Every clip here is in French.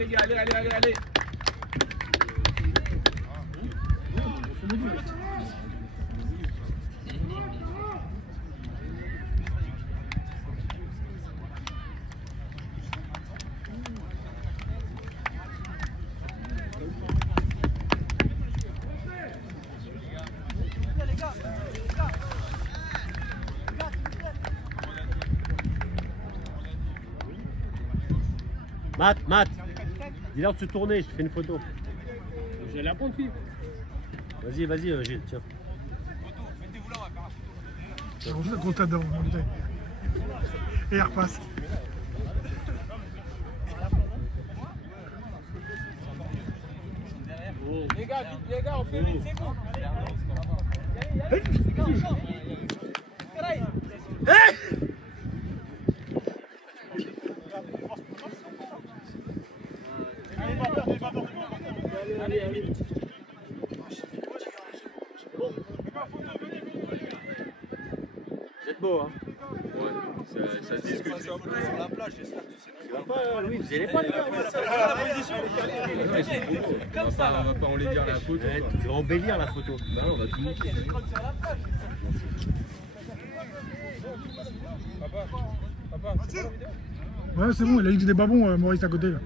les gars, allez. Matt, dis-leur de se tourner, je te fais une photo. J'ai la prendre, fille. Vas-y, Gilles, tiens. C'est le constat d'avant, et il repasse. Les gars, on fait vite, c'est bon. Allez. Vous êtes beau, hein? Ouais, ça se discute. Sur la plage, j'espère que tu sais pas, Louis, vous allez pas, les gars. Comme ça, on va pas enlaidir la photo. Tu vas embellir la photo. Bah on va tout montrer. Papa, Ouais, c'est bon, il a dit des babons, Maurice à côté là.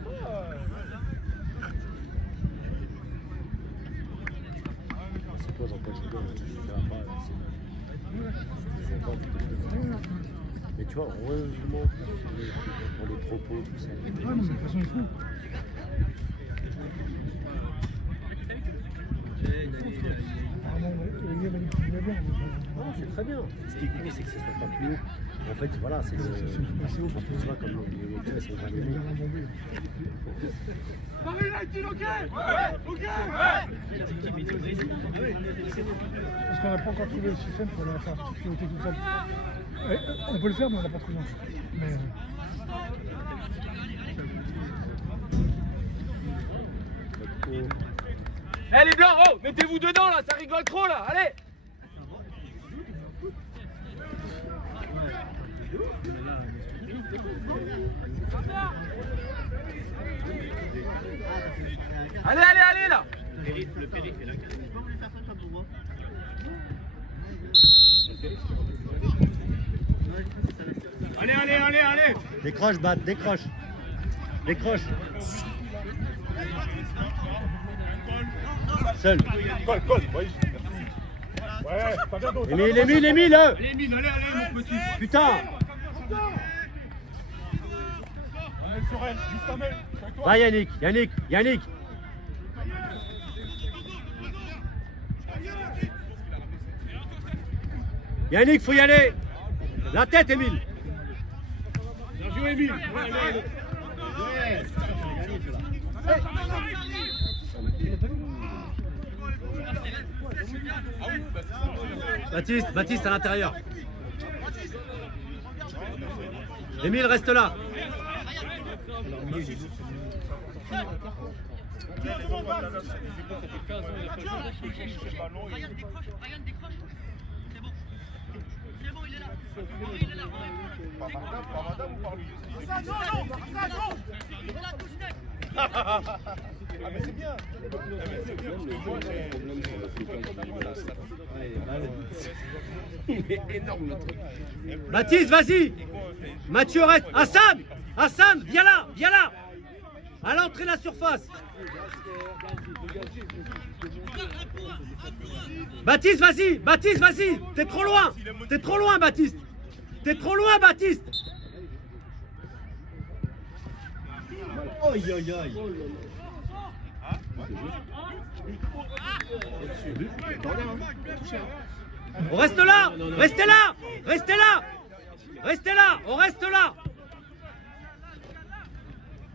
C'est toi, Jean-Paul Chico, mais tu vois, heureusement pour les propos, tout ça. Ouais, non, mais de toute façon, il faut. Non, c'est très bien. Ce qui est cool, c'est que ce soit pas plus haut. En fait, voilà, c'est le. Tu vois, comme les voitures, elles sont jamais longues. Parce qu'on n'a pas encore trouvé le système pour la faire piloter tout seul. On peut le faire, mais on n'a pas trouvé. Mais... Eh les blancs, oh, mettez-vous dedans là, ça rigole trop là, allez. Allez là. Le périph' est là. Allez. Décroche, Bat, décroche. Seul. Émile, Émile, allez, mon petit. putain. Va Yannick. Yannick, faut y aller. La tête, Émile. Bien joué, Émile. Baptiste à l'intérieur. Émile, reste là. Ah mais c'est bien. Il est énorme le truc. Baptiste, vas-y. Mathieu, reste. Hassan, viens là. À l'entrée de la surface. Baptiste, vas-y. T'es trop loin, Baptiste. Aïe. On reste là. On reste là.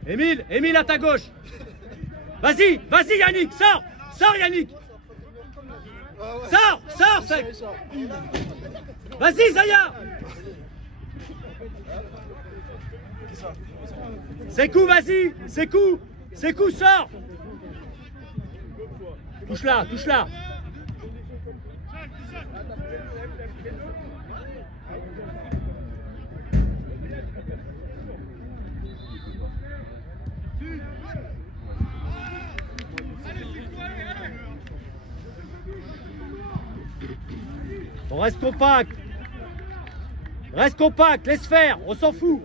Émile à ta gauche. Vas-y Yannick, sors Yannick. Sors. Vas-y Zaya. Sekou, vas-y. Sekou, sors. Touche là. On reste compact. Reste compact, laisse faire, on s'en fout.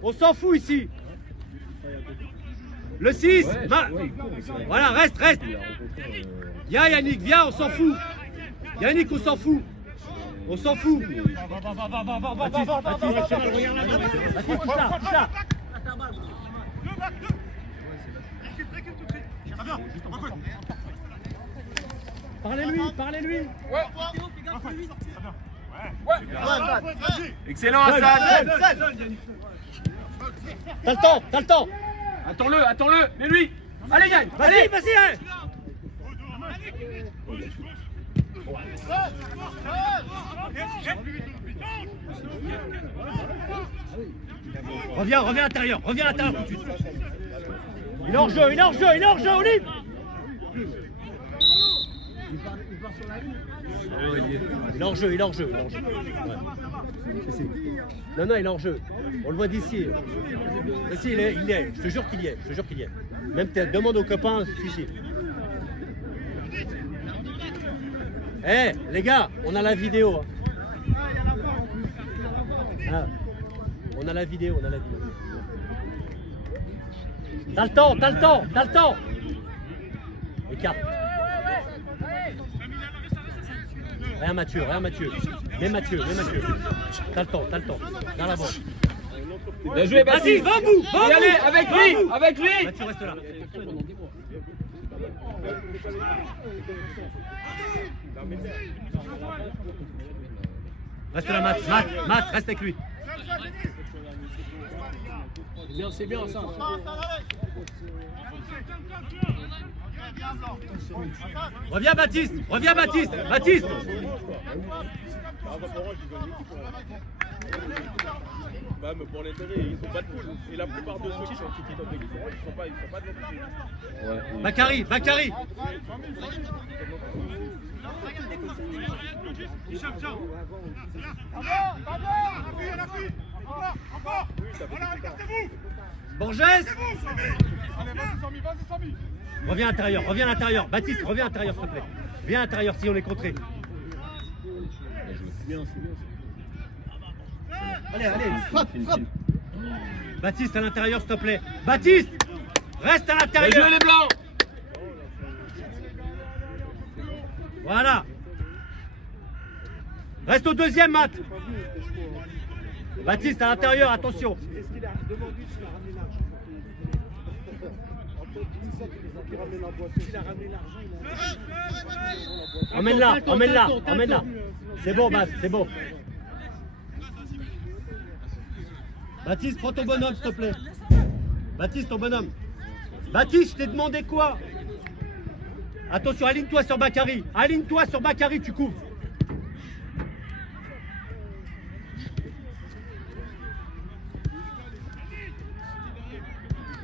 On s'en fout ici. Le 6, voilà, reste. Viens Yannick, viens, on s'en fout. Yannick, on s'en fout. On s'en fout. Baptiste, touche là. Parlez-lui. Excellent, Hassan. T'as le temps. Attends-le, mais lui. Allez, gagne. Vas-y. Reviens à l'intérieur tout de suite. Il est hors jeu, Olive. Il est hors jeu. Ouais. Non, il est hors jeu. On le voit d'ici. Ici, il est. Je te jure qu'il y est. Même demande aux copains, ici. Eh, les gars, on a la vidéo. Ah, on a la vidéo. T'as le temps. Écarte. Rien Mathieu. Mais Mathieu. T'as le temps. Dans la bande. Bien joué, Baptiste. Vas-y, va bout. Et allez, avec lui. Mathieu, reste là. Reste là, Matt, reste avec lui. C'est bien ça. Reviens Baptiste. Même pour l'intérêt, ils sont pas de poule. Et la plupart de ceux qui sont top d'équipe, ils sont pas de notre Bakary. Borges. Reviens à l'intérieur. Baptiste, reviens à l'intérieur, s'il te plaît. Viens à l'intérieur si on est contré. Allez, frappe. Baptiste, à l'intérieur, s'il te plaît. Baptiste, reste à Bien l'intérieur. joué, les blancs. Voilà. Reste au deuxième, Matt. Baptiste, à l'intérieur, attention. Emmène-la. C'est bon, Matt, c'est bon. Baptiste, prends ton bonhomme, s'il te plaît. Baptiste, ton bonhomme. Baptiste, je t'ai demandé quoi? Attention, aligne-toi sur Bakary. Tu couvres.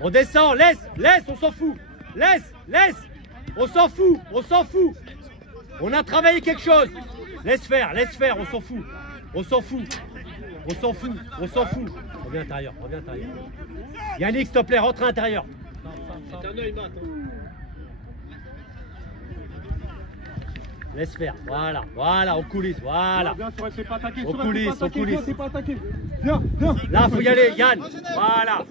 On descend, laisse, on s'en fout. Laisse, on s'en fout. On a travaillé quelque chose. Laisse faire, on s'en fout. Reviens à l'intérieur. Yannick, s'il te plaît, rentre à l'intérieur. C'est un œil, Matt. Laisse faire, voilà, aux coulisses, voilà. Bien, c'est pas attaqué. Aux coulisses. C'est pas attaqué. Viens. Là, faut y aller, Yann. Voilà.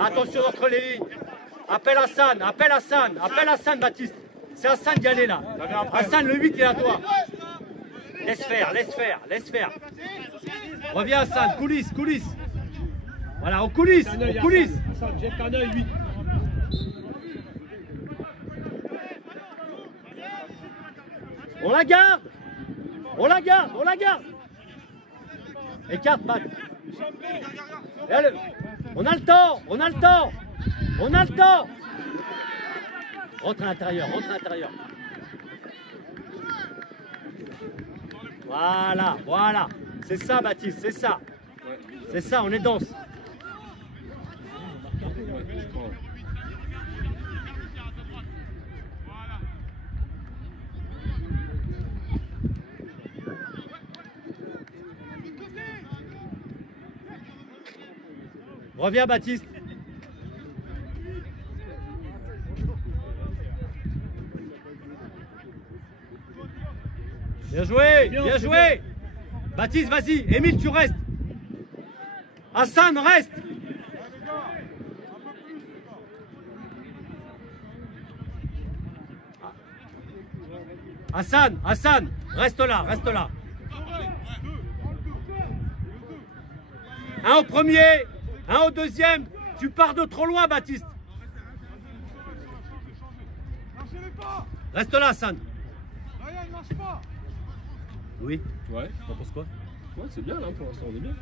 Attention entre les lignes. Appelle Hassan, Baptiste. C'est Hassan d'y aller là. Hassan, le 8, il est à toi. Laisse faire. Reviens Hassan, coulisses. Voilà, aux coulisses. Jette un œil, 8. On la garde. Écarte, Matt. On a le temps. Rentre à l'intérieur. Voilà. C'est ça, Baptiste, c'est ça. C'est ça, on est dense. Reviens, Baptiste. Bien joué, bien joué. Baptiste, vas-y. Émile, tu restes. Hassan, reste. Hassan, Hassan, reste là, reste là. Un au premier, un au deuxième. Tu pars de trop loin, Baptiste. Reste là, Hassan. Oui. Ouais. T'en penses quoi? Ouais, c'est bien là pour l'instant, on est bien.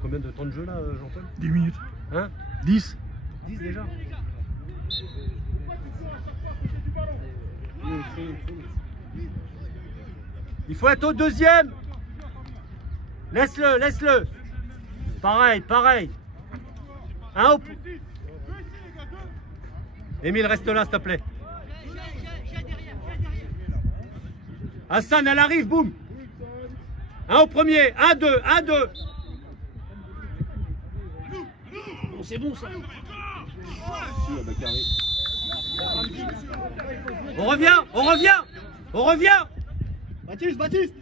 Combien de temps de jeu là, Jean-Paul? 10 minutes. Hein? 10. 10 déjà. Il faut être au deuxième. Laisse-le, laisse-le. Pareil, pareil. Un au... Émile, reste là, s'il te plaît. Hassan, elle arrive, boum. Un au premier, 1-2, 1-2. Bon, c'est bon ça. On revient, on revient, on revient. Baptiste, Baptiste.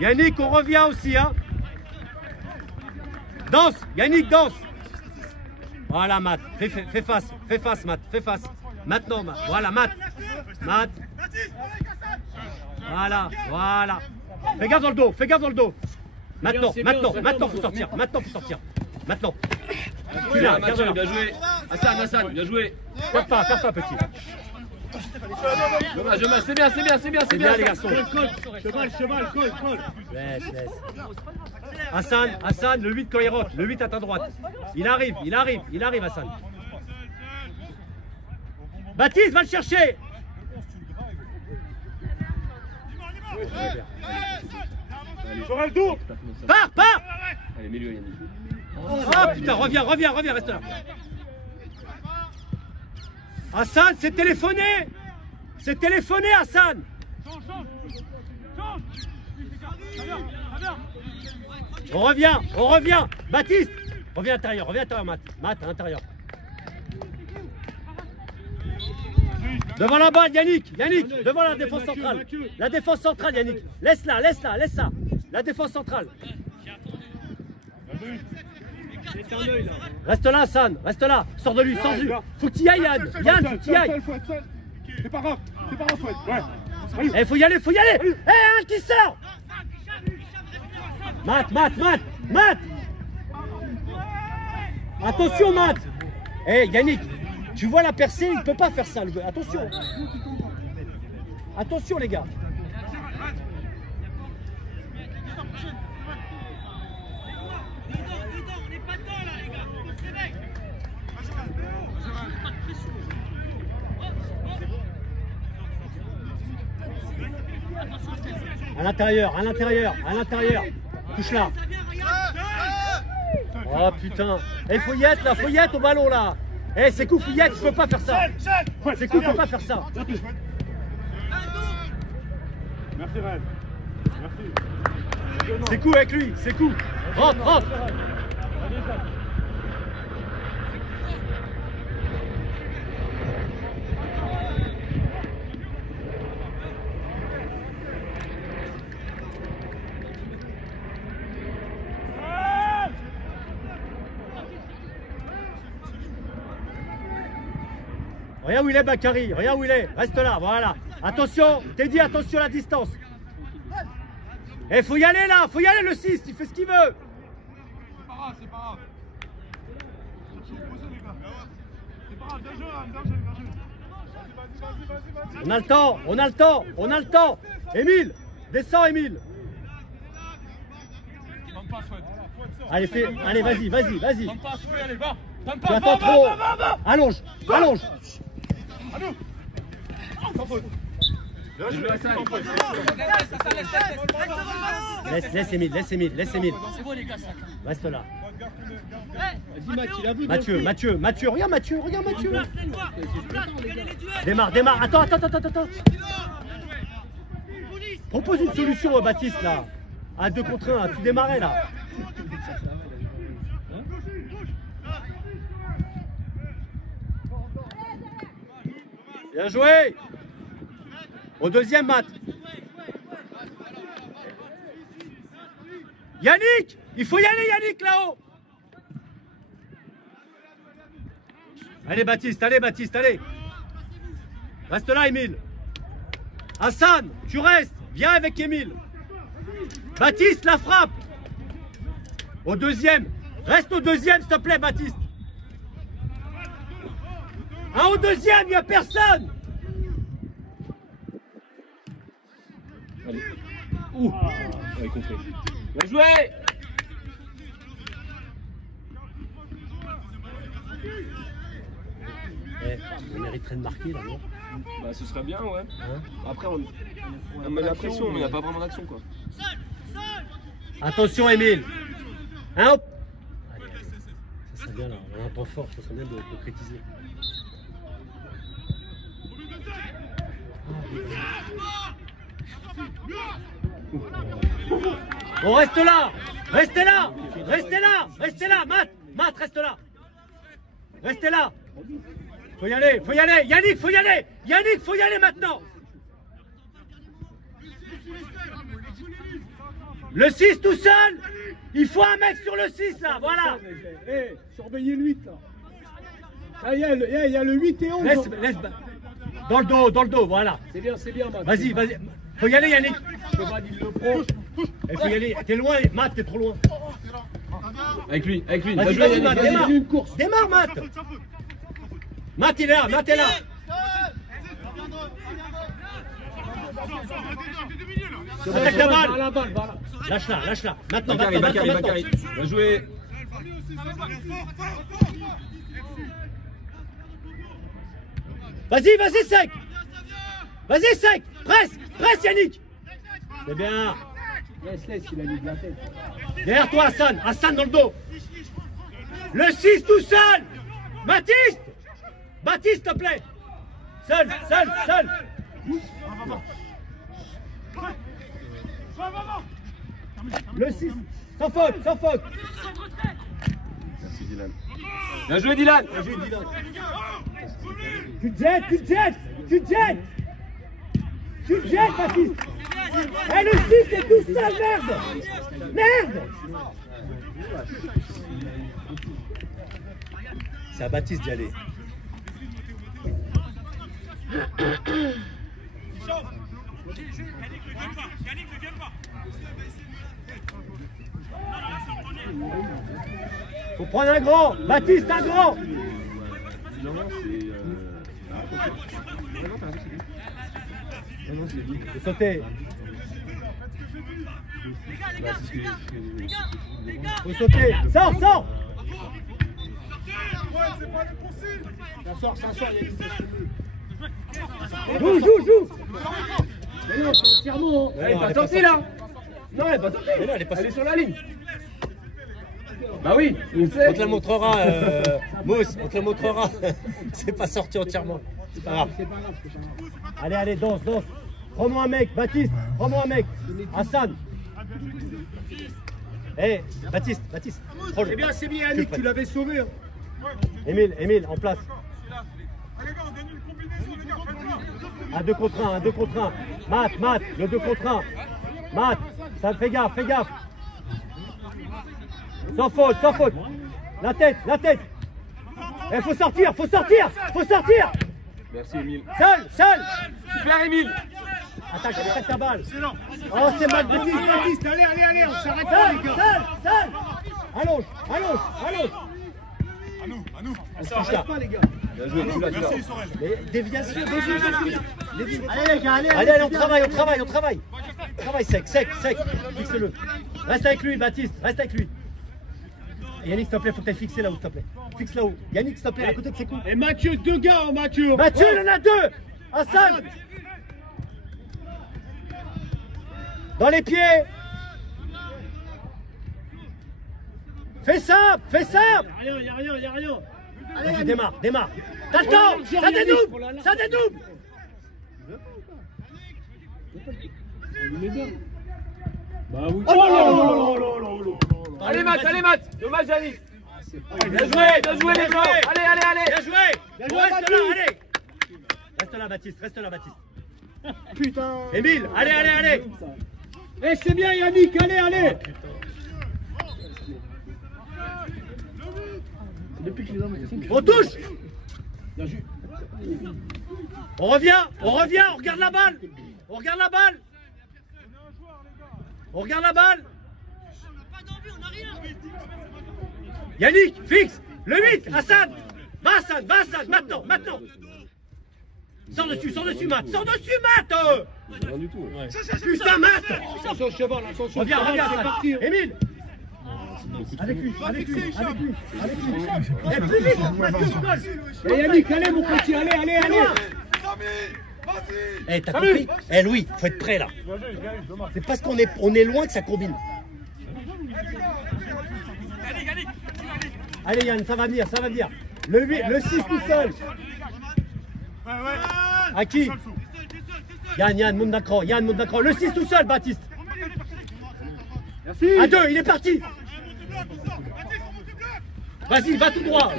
Yannick, on revient aussi, hein. Danse, Yannick, danse. Voilà, Matt. Fais face, Matt. Fais face. Maintenant, Matt. Voilà, Matt. Matt. Voilà, voilà. Fais gaffe dans le dos, fais gaffe dans le dos. Maintenant, maintenant, faut sortir. Maintenant, faut sortir. Maintenant. Tu l'as, Mathieu, bien joué. Hassan, Hassan, bien joué. Perds pas, petit. Dommage, c'est bien, c'est bien, c'est bien, C'est bien, les garçons. Cheval, colle. Laisse. Hassan, Hassan, le 8 quand il rentre, le 8 à ta droite. Il arrive, Hassan. Baptiste, va le chercher. Pars. Allez, mets-le, Yannick. Oh putain, reviens, reste là. Hassan, c'est téléphoné. Hassan. On revient. Baptiste, reviens à l'intérieur, Matt. Matt, à l'intérieur. Devant la balle, Yannick, devant la défense centrale. La défense centrale, Yannick. Laisse-la. La défense centrale. Reste là, Hassan, reste là. Sors de lui, sors de lui. Faut que tu y ailles, Yann. Yann, faut que tu y ailles. C'est pas grave, ouais. Eh, faut y aller. Eh, un qui sort. Matt. Attention, Matt. Eh, Yannick, tu vois la percée, il peut pas faire ça, le gars. Attention, les gars. À l'intérieur. Touche là. Oh putain. Eh, faut y être au ballon là. Eh, c'est coup, Fouillette, tu peux pas faire ça. Merci, Red. C'est coup avec lui, c'est coup. Rentre. Regarde où il est, Bakary, reste là, voilà. Attention, t'es dit, attention à la distance. Eh, faut y aller là, le 6, il fait ce qu'il veut. C'est pas grave. C'est pas grave, bien joué. On a le temps. Émile, descends, Émile. Allez, vas-y. Tu attends trop. Allonge. Laisse Émile. Reste là. Mathieu, regarde Mathieu. Démarre. Attends. Propose une solution, Baptiste, là. À 2 contre 1, tu démarrais là. Bien joué. Au deuxième, Matt. Yannick, il faut y aller, Yannick, là-haut. Allez, Baptiste, allez. Reste là, Émile. Hassan, tu restes. Viens avec Émile. Baptiste, la frappe. Au deuxième. Reste au deuxième, s'il te plaît, Baptiste. Ah, au deuxième, il n'y a personne. Allez. Ouh. Allez, contré. Bien joué. On mériterait de marquer, là, non? Bah, ce serait bien, ouais. Hein? Après, on met la pression, mais il n'y a pas vraiment d'action, quoi. Attention, Émile. Hein, hop. Allez, ça serait bien, là. On a un temps fort, ça serait bien de concrétiser. On reste là. Restez là. Matt, reste là. Restez là. Faut y aller. Yannick, faut y aller maintenant. Le 6 tout seul. Il faut un mec sur le 6 là, voilà. Eh, surveillez le 8 là. Ah, il y a le 8 et 11. Laisse. Dans le dos, voilà. C'est bien, Matt. Vas-y. Faut y aller, Yannick. Cheval, il le prend. Il faut y aller. T'es loin, Matt, t'es trop loin. Avec lui. Vas-y, Matt, démarre. Une course. Démarre, Matt. Matt, il est là. Attaque la balle. Lâche-la. Maintenant. Bakary. Bien joué. Vas-y, sec. Presse, Yannick. C'est bien. Laisse, il a mis de la tête. Derrière toi, Hassan dans le dos. Le 6 tout seul. Baptiste, s'il te plaît. Seul. Le 6, sans faute. Merci, Dylan. Bien joué, Dylan. Tu te jettes, Baptiste. Eh, le 6 est tout seul, merde. C'est à Baptiste d'y aller. Faut prendre un grand. Baptiste, un grand. Faut sauter. Faut sauter. Sors. Ça sort, il y a une Joue. Mais non, c'est entièrement. Elle est pas sortie, là. Non, elle est pas sortie. Elle est sur la ligne. Bah oui, On te la montrera, Mousse, C'est pas sorti entièrement. C'est pas grave. Allez, danse. Prends-moi un mec, Baptiste. Hassan. Eh, Baptiste. C'est bien, Yannick, tu l'avais sauvé. Émile, en place. Un 2 contre 1. Matt, le 2 contre 1. Matt, ça fais gaffe. Sans faute. La tête. Il faut sortir. Merci, Émile. Seul. Super, Émile. Attaque ta balle. Oh, c'est mal. Baptiste, allez, on s'arrête pas, les gars. Seul. Allonge. On s'arrête pas, les gars. Bien joué, tu l'as. Déviation. Allez, les gars, allez, on travaille. Travaille sec. Fixe-le. Reste avec lui, Baptiste. Yannick, s'il te plaît, faut que tu fixer là-haut, s'il te plaît. Fixe là-haut. Yannick, s'il te plaît, à côté de ses coups. Et Mathieu, 2 gars, Mathieu. Mathieu, il en a 2. Hassan. Dans les pieds. Fais simple. Il y a rien. Vas-y, démarre. T'as le temps. Ça dédouble. Bah oui. Oh là. Allez, Matt. Dommage, Yannick. Bien joué, les gars. Allez. Bien joué. Reste là, allez. Reste là, Baptiste. Reste là, Baptiste. Putain. Émile, allez, allez, allez. Eh, c'est bien Yannick, allez, allez. Depuis que les hommes On touche. Bien joué. On revient, on regarde la balle. On regarde la balle. On regarde la balle. Yannick, fixe. Le 8, Hassan. Va Hassan, maintenant, maintenant. Sors dessus, Matt. Sors dessus, Matt. Rien du tout. Putain, Matt. Attention cheval, attention. Reviens, cheval, reviens, c'est Hassan. parti. Émile. Avec lui. Eh, plus vite, Mathieu, colle. Eh Yannick, allez mon petit, allez, allez, allez. Eh, t'as compris? Eh, Louis, faut être prêt là. C'est parce qu'on est loin que ça combine. Allez Yann, ça va venir, ça va venir. Le 8, le 6 tout seul. À qui? Yann, monte d'un cran, Le 6 tout seul, Baptiste. Merci. À 2, il est parti. Vas-y, va tout droit.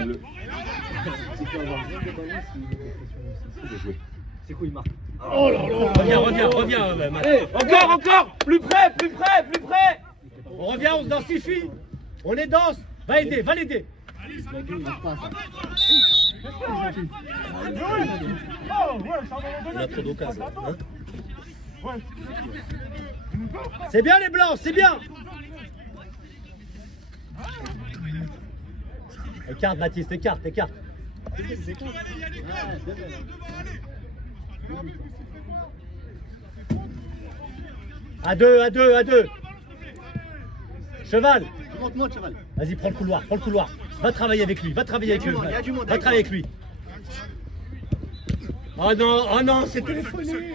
C'est quoi il marque? Oh là là. Reviens, Matt. Eh, encore. Plus près. On revient, on se densifie. On les danse. Va l'aider. On a trop d'occasions. Hein? C'est bien les blancs, c'est bien. Écarte Baptiste, écarte. À deux. Cheval. Monte, cheval. Vas-y, prends le couloir. Va travailler avec lui. Il y a du monde. Va travailler avec lui. Oh non, c'est téléphoné.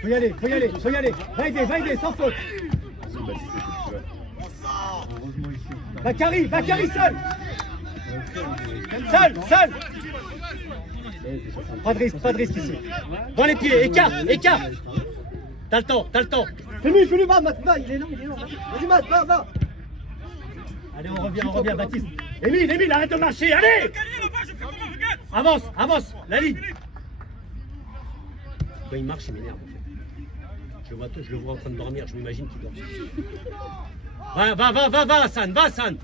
Faut y aller. Va aider, sans faute. Bakary seul. Seul. Pas de risque ici. Dans les pieds, écarte. T'as le temps. Fais-lui, va, il est là. Vas-y, Matt, va. Allez, on revient, Baptiste. Émile, arrête de marcher, allez. Avance, la ligne. Quand il marche, il m'énerve en fait. Je le vois en train de dormir, je m'imagine qu'il dort. Va, Hassan. Va, Hassan.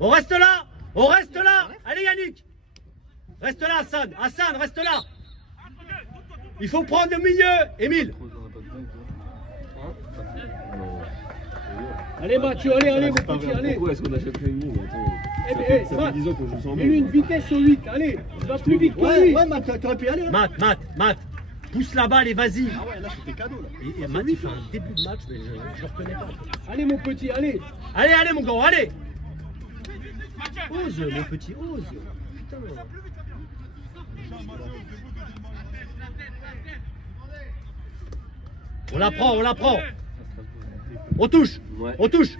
On reste là. Allez, Yannick. Reste là, Hassan, reste là. Il faut prendre le milieu, Émile. Allez Mathieu, allez mon petit, allez. Pourquoi est-ce qu'on achète une ligne? Ça fait 10 ans qu'on joue sans Mets-lui une vitesse sur 8, allez. Il va plus vite que lui. Ouais, Matt, t'aurais pu y aller. Matt, pousse la balle et vas-y. Ah ouais, là c'était cadeau là. Et Matt, il fait un début de match, mais je ne reconnais pas. Allez mon petit, allez. Allez mon grand, allez. Ose mon petit, ose. Putain. On la prend. On touche.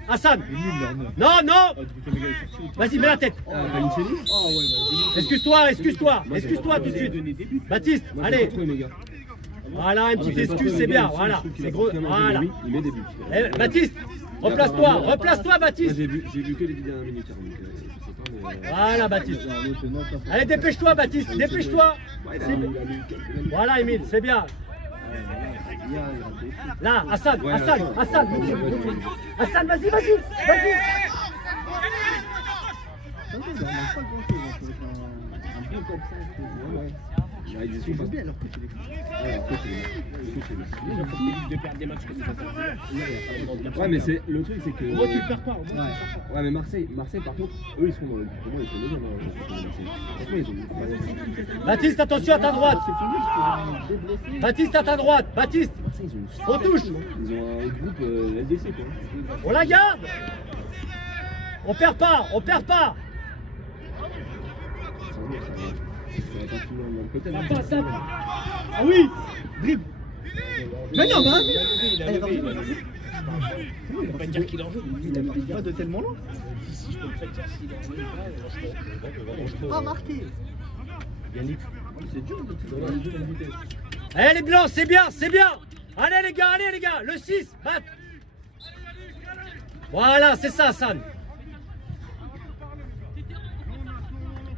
Hassan. Non. Vas-y, mets la tête. Excuse-toi tout de suite. Baptiste, allez. Voilà, une petite excuse, c'est bien. Voilà, c'est gros. Voilà. Baptiste, replace-toi, Baptiste. J'ai vu que les 10 dernières minutes. Voilà, Baptiste. Allez, dépêche-toi, Baptiste. Voilà, Émile, c'est bien. Là, Hassan. Hassan, vas-y. Ils jouent bien leur petit. Ouais, mais c'est le truc, c'est que. Moi, tu le perds pas. Ouais, mais Marseille, par contre, eux, ils sont dans le. Pour moi, ils sont déjà dans le. Franchement, ils ont. Baptiste, attention à ta droite. Baptiste, à ta droite. Baptiste. On touche. Ils ont un groupe LDC, quoi. On la garde. On perd pas. Ça. Ah oui. Dribble. Mais non, man. Il va pas dire qu'il en joue. Il va de tellement loin. Pas marqué. Yannick. C'est dur de Allez les blancs, c'est bien. Allez les gars, le 6, bat. Voilà, c'est ça, Hassan.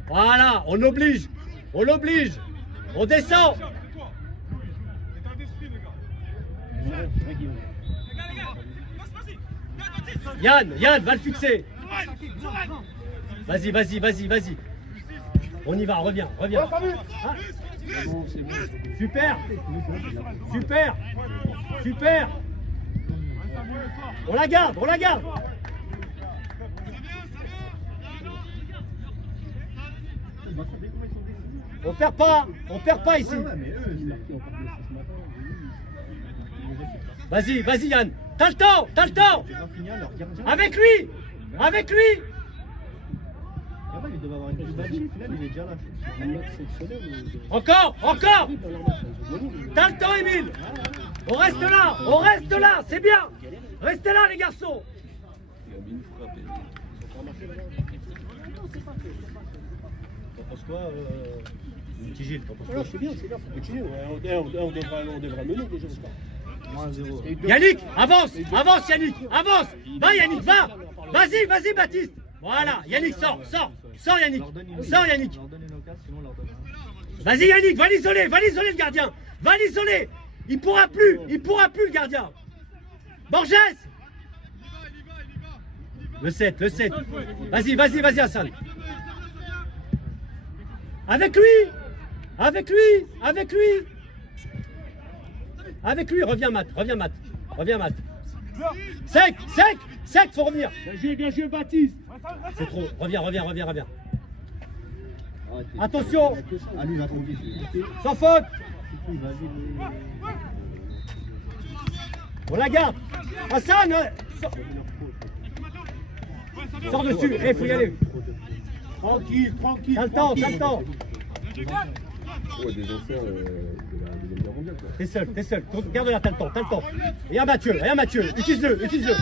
Voilà, on oblige. On l'oblige. On descend. Yann, va le fixer. Vas-y. On y va, reviens. Ah. Super. On la garde. On perd pas ici. Vas-y Yann. T'as le temps. Avec lui. Encore. T'as le temps, Émile. On reste là, c'est bien. Restez là, les garçons. T'en penses quoi, petit Gilles? C'est bien, faut continuer. On devrait mener déjà, j'espère. Yannick, avance Yannick, avance. Va Yannick, va. Vas-y Baptiste. Voilà, Yannick, sors Yannick. Vas-y Yannick, va l'isoler le gardien. Va l'isoler. Il pourra plus le gardien. Borges. Le 7. Vas-y Hassan. Avec lui, reviens Matt. Sec, faut revenir. Bien joué Baptiste. C'est trop, reviens. Attention. Sans faute. On la garde. Hassan, sors dessus, il faut y aller. Tranquille. T'as le temps. Ouais, des anciens de la Deuxième Guerre mondiale, quoi. T'es seul. Garde là, t'as le temps. Et à Mathieu. Utilise-le.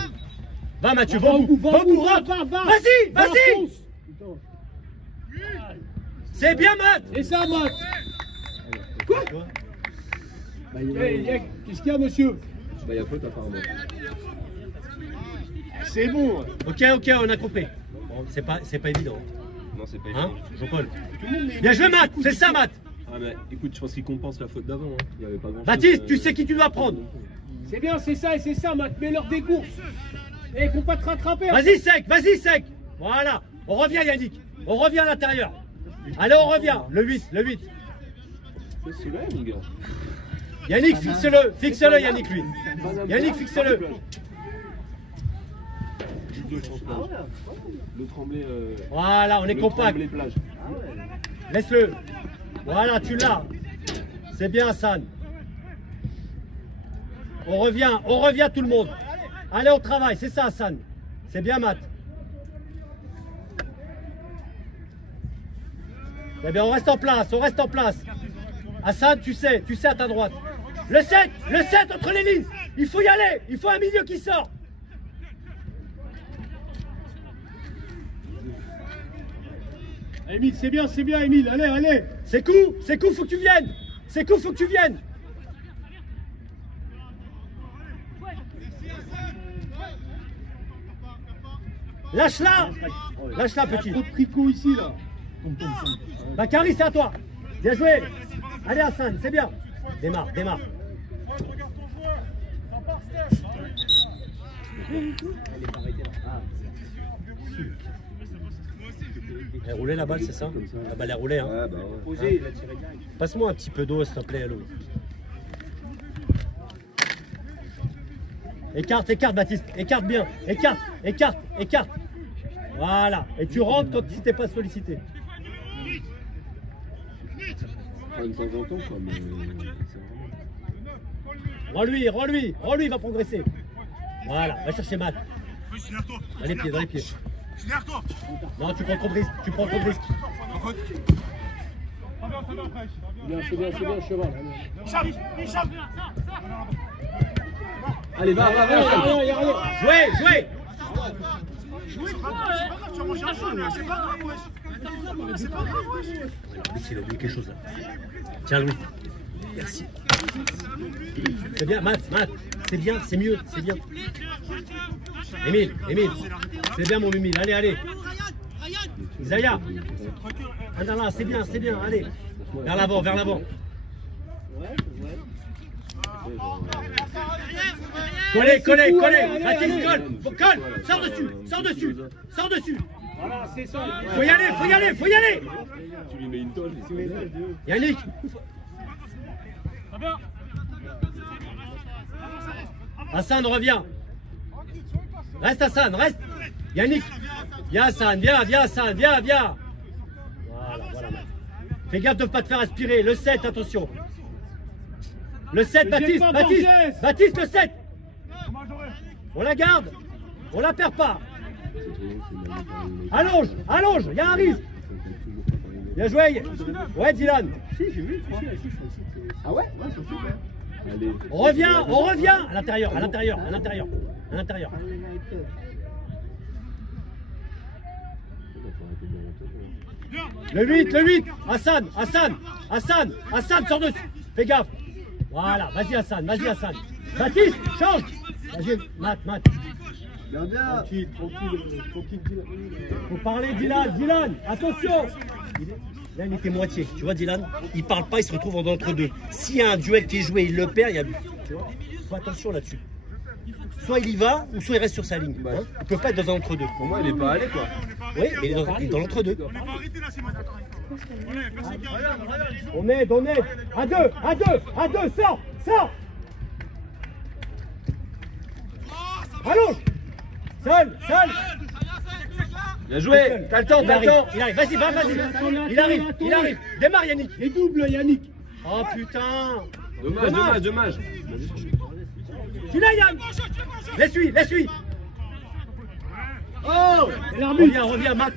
Va Mathieu, va au bout, Vas-y. C'est bien Matt. Et ça, Matt. Quoi? Qu'est-ce qu'il y a, monsieur? Bah, il y a faute apparemment. C'est bon. Ok, on a compris. Bon, c'est pas évident. Non, c'est pas Hein, évident. Jean-Paul. Bien joué Matt, c'est ça Matt. Ah, mais écoute, je pense qu'il compense la faute d'avant. Hein. Il y avait pas grand-chose. Baptiste, tu sais qui tu dois prendre. C'est bien, c'est ça, Matt. Mets-leur des courses. Et qu'on pas te rattraper. Vas-y sec. Voilà. On revient Yannick. On revient à l'intérieur. Allez, on revient. Le 8. C'est là, mon gars. Yannick, fixe-le Yannick lui. Yannick, fixe-le. Le Tremblay. Voilà, on est compact. Tremblay plage. Laisse-le. Voilà, tu l'as. C'est bien Hassan. On revient tout le monde. Allez au travail, c'est ça Hassan. C'est bien Matt. Eh bien on reste en place. Hassan, tu sais à ta droite. Le 7 entre les lignes. Il faut y aller. Il faut un milieu qui sort. Émile, c'est bien, Émile. Allez. C'est coup, faut que tu viennes. Lâche-la, petit. Trop de tricot ici, là. Bah Carly, c'est à toi. Bien joué. Allez Hassan, c'est bien. Démarre. Elle roulait la balle, c'est ça? La balle est roulée, hein. Ouais, bah ouais. Posé, il a tiré direct. Passe-moi un petit peu d'eau, s'il te plaît, Allo. Écarte, Baptiste. Écarte bien. Écarte. Voilà. Et tu rentres quand tu t'es pas sollicité. Enfin, de temps en temps, quoi, mais c'est vraiment... Rends-lui, il va progresser. Voilà, va chercher Matt. Dans les pieds. Non, tu prends trop de risques. C'est bien, cheval. Allez, va. Jouez. Il a oublié quelque chose là. Tiens Louis. Merci. C'est bien, Matt. C'est bien, c'est mieux, c'est bien. Émile. C'est bien mon Émile. Allez. Isaiah. Ah non, c'est bien, allez. Vers l'avant. Collez. Mathis, colle. Sors dessus. Voilà, c'est ça. Faut y aller. Tu lui mets une toile. Yannick. Hassan, reviens. Reste Hassan, reste. Yannick. Viens Hassan, viens Hassan, viens. Voilà. Fais gaffe de ne pas te faire aspirer. Le 7, attention. Le 7, Baptiste, le 7. On la garde. On la perd pas. Allonge, il y a un risque. Bien joué. Ouais, Dylan. Si, j'ai vu. Ah ouais? Ouais, c'est super. Allez. On revient. À l'intérieur. Le 8. Hassan, sors dessus. Fais gaffe. Voilà, vas-y Hassan. Baptiste, change. Vas-y, Matt. Bien. Tranquille. Faut parler Dylan, attention. Là, il était moitié. Tu vois, Dylan, il parle pas, il se retrouve en entre-deux. S'il y a un duel qui est joué, il le perd, il y a but. Tu vois, faut attention là-dessus. Soit il y va, ou soit il reste sur sa ligne. Hein, il peut pas être dans un entre-deux. Pour moi, il est pas allé quoi. Oui, mais il est dans l'entre-deux. On aide. À deux, sors. Allonge. Seul. Bien joué. T'as le temps. Il arrive. Vas-y. Il arrive. Démarre Yannick. Et double Yannick. Oh putain. Dommage. Tu l'as Yann. Laisse-lui. Oh, et l'arbitre. Reviens, Matt.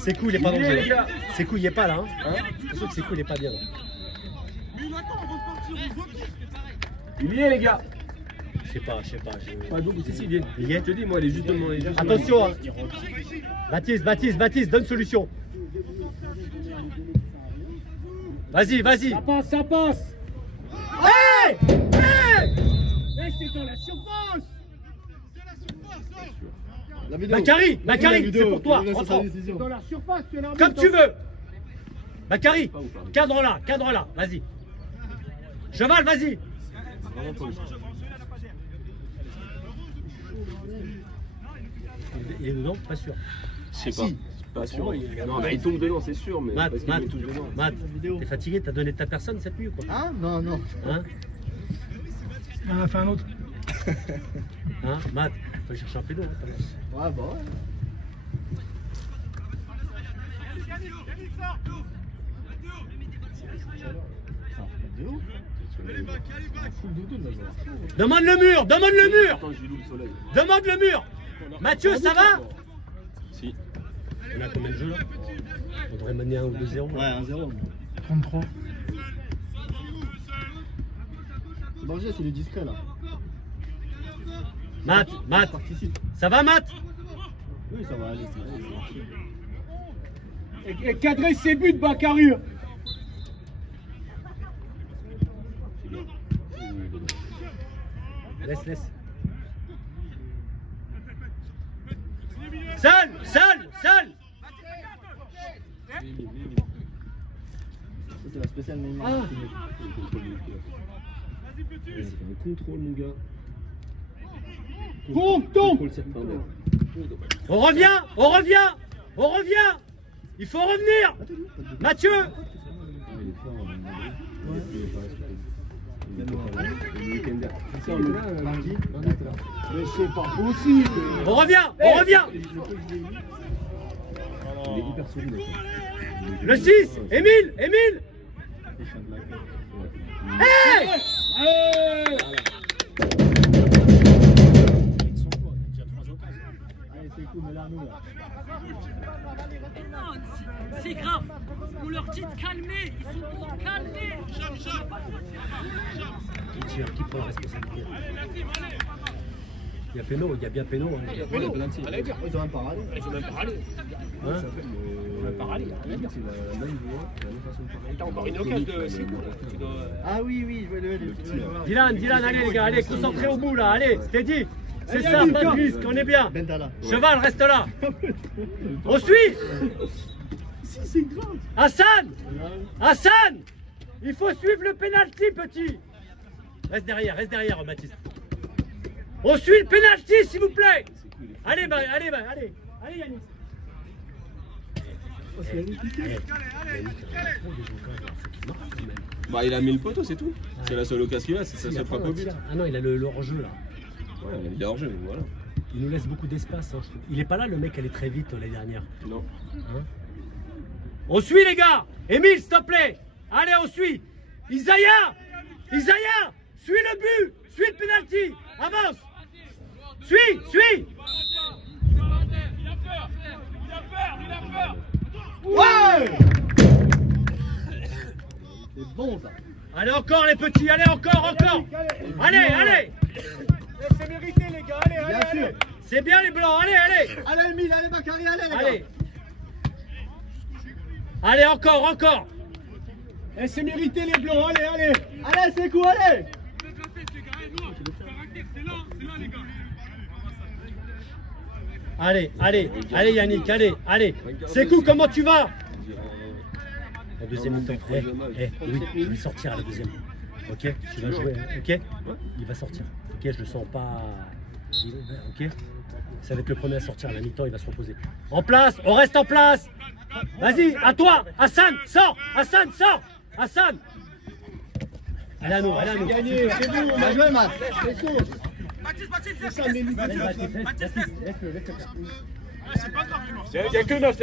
C'est cool, il est pas dangereux. C'est cool, il est pas là. Je pense que c'est cool, il est pas bien là. Il y est les gars. Je sais pas. Pas double, si, il y est. Il y est. Je te dis, moi, il est juste devant les gens. Attention. Baptiste, donne solution. Vas-y. Ça passe. Hey. Mais c'est dans la surface. Macari, c'est pour toi. C'est dans la surface que l'arbitre. Comme tu veux. Macari, cadre-la, vas-y. Cheval, vas-y. Il est dedans, pas sûr. Je sais pas. Pas sûr. Non, mais il tombe dedans, c'est sûr. Mais Matt, dedans. t'es fatigué, t'as donné de ta personne cette nuit ou quoi? Ah non. Hein? Il en a fait un autre. Hein, Matt, faut aller chercher un pédo. Ouais, bah ouais. Demande le mur. Attends, je loue le soleil. Demande le mur. Mathieu, ça va? Si. On a combien de jeux là? On devrait mener 1 ou 2-0. Ouais, 1-0. 33. C'est danger, c'est le discret là. Matt, ça va Matt? Oui, ça va aller. Et cadrer ses buts, Bakary. Laisse. Seul. C'est la spéciale Neymar. C'est un contrôle, mon gars. Tombe. On revient. Il faut revenir. Mathieu. Mais c'est pas possible. On revient. Il est hyper solide. Le 6, Émile. Hey! Allez. C'est cool, mais là, nous là. C'est grave. On leur dit de calmer. Ils sont calmés. Qui prend la responsabilité? Il y a bien Péno. Ils ont même pas râlé. Hein? veux pas râler. T'as encore une occasion de Sekou là. Ah oui, oui, je vais le Dylan, allez les gars, allez, concentrez au bout là, allez, t'es dit. C'est ça, pas de risque, on est bien. Cheval, reste là. On suit. Hassan, il faut suivre le pénalty, petit. Reste derrière, Baptiste. On suit le pénalty, s'il vous plaît. Allez, Yannick. Bah, il a mis le poteau, c'est tout. C'est la seule occasion qu'il a, c'est sa seule frappe au but. Ah non, il a le hors-jeu là. Ouais, il a hors-jeu, voilà. Il nous laisse beaucoup d'espace. Hein, je trouve. Il est pas là, le mec, elle est très vite l'année dernière. Non. Hein, on suit, les gars. Émile, s'il te plaît. Allez, on suit. Isaiah, suis le but, suis le penalty. Avance. Suis. Il a peur. Ouais. C'est bon ça. Allez encore les petits, allez encore. Allez. Laissez mériter les gars, allez. C'est bien les blancs, allez. Allez Emile, allez Bakary, allez les gars. Allez, encore. Laissez mériter les blancs, allez. Allez Sekou, allez. Allez Yannick, allez. Sekou, comment tu vas? La deuxième mi-temps. Oui, je vais sortir à la deuxième. Ok, tu vas jouer, ok? Il va sortir. Ok, je le sens pas. Ok? Ça va être le premier à sortir à la mi-temps, il va se reposer. En place, on reste en place. Vas-y, à toi, Hassan, sors. Hassan. Allez à nous. Gagné, c'est bon, on a joué Matt. C'est chaud. Il n'y a que 9,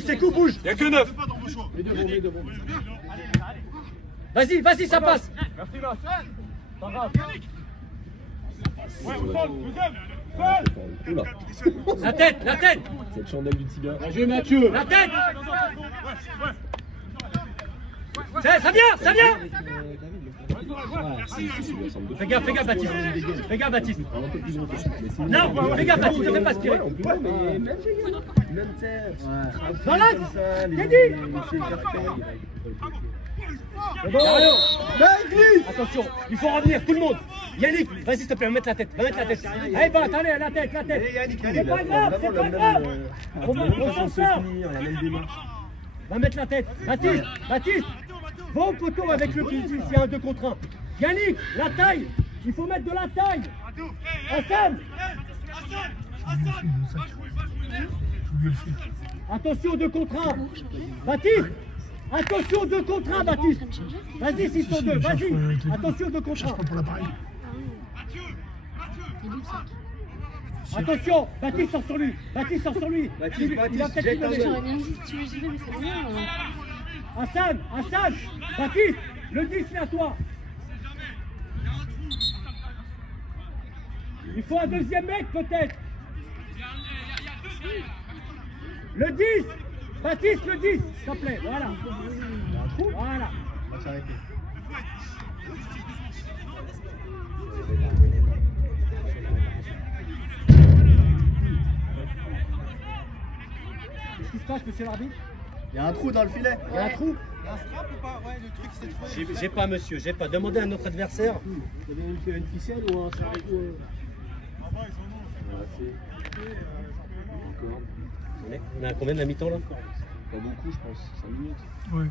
Sekou, bouge. Il n'y a que 9. Vas-y, ça passe. Merci là. Pas grave. Oula. La tête. Cette chandelle du Tiga. Bien joué Mathieu. La tête. Ça vient. Fais gaffe, Baptiste. Non, fais gaffe, Baptiste, ne fais pas aspirer. Dans l'axe. T'es dit. Attention, il faut revenir, tout le monde. Yannick, vas-y s'il te plaît, va mettre la tête. Allez, allez, la tête. C'est pas grave. On s'en sort. Va mettre la tête. Baptiste, va au poteau avec le petit s'il y a un 2 contre 1. Yannick, la taille. Il faut mettre de la taille. Hassan. Attention 2 contre 1. Baptiste. Attention 2 contre 1, Baptiste. Vas-y, 6 sur 2, vas-y. Attention 2 contre 1. Attention, Baptiste sort sur lui. Baptiste, jette un J'aurais bien dit si tu veux gérer, mais c'est bien. Hassan, Baptiste, le 10 c'est à toi. Il faut un deuxième mec peut-être. Le 10, Baptiste, le 10, s'il te plaît, voilà. Voilà. On va s'arrêter. Qu'est-ce qui se passe, monsieur l'arbitre? Il y a un trou dans le filet. Il y a un trou? Un strap ou pas? Ouais, le truc c'est trop. J'ai pas, monsieur, j'ai pas. Demandez à notre adversaire. Vous avez une ficelle ou un charrette Encore. On a combien de la mi-temps là? Pas beaucoup, je pense. 5 minutes. Ouais.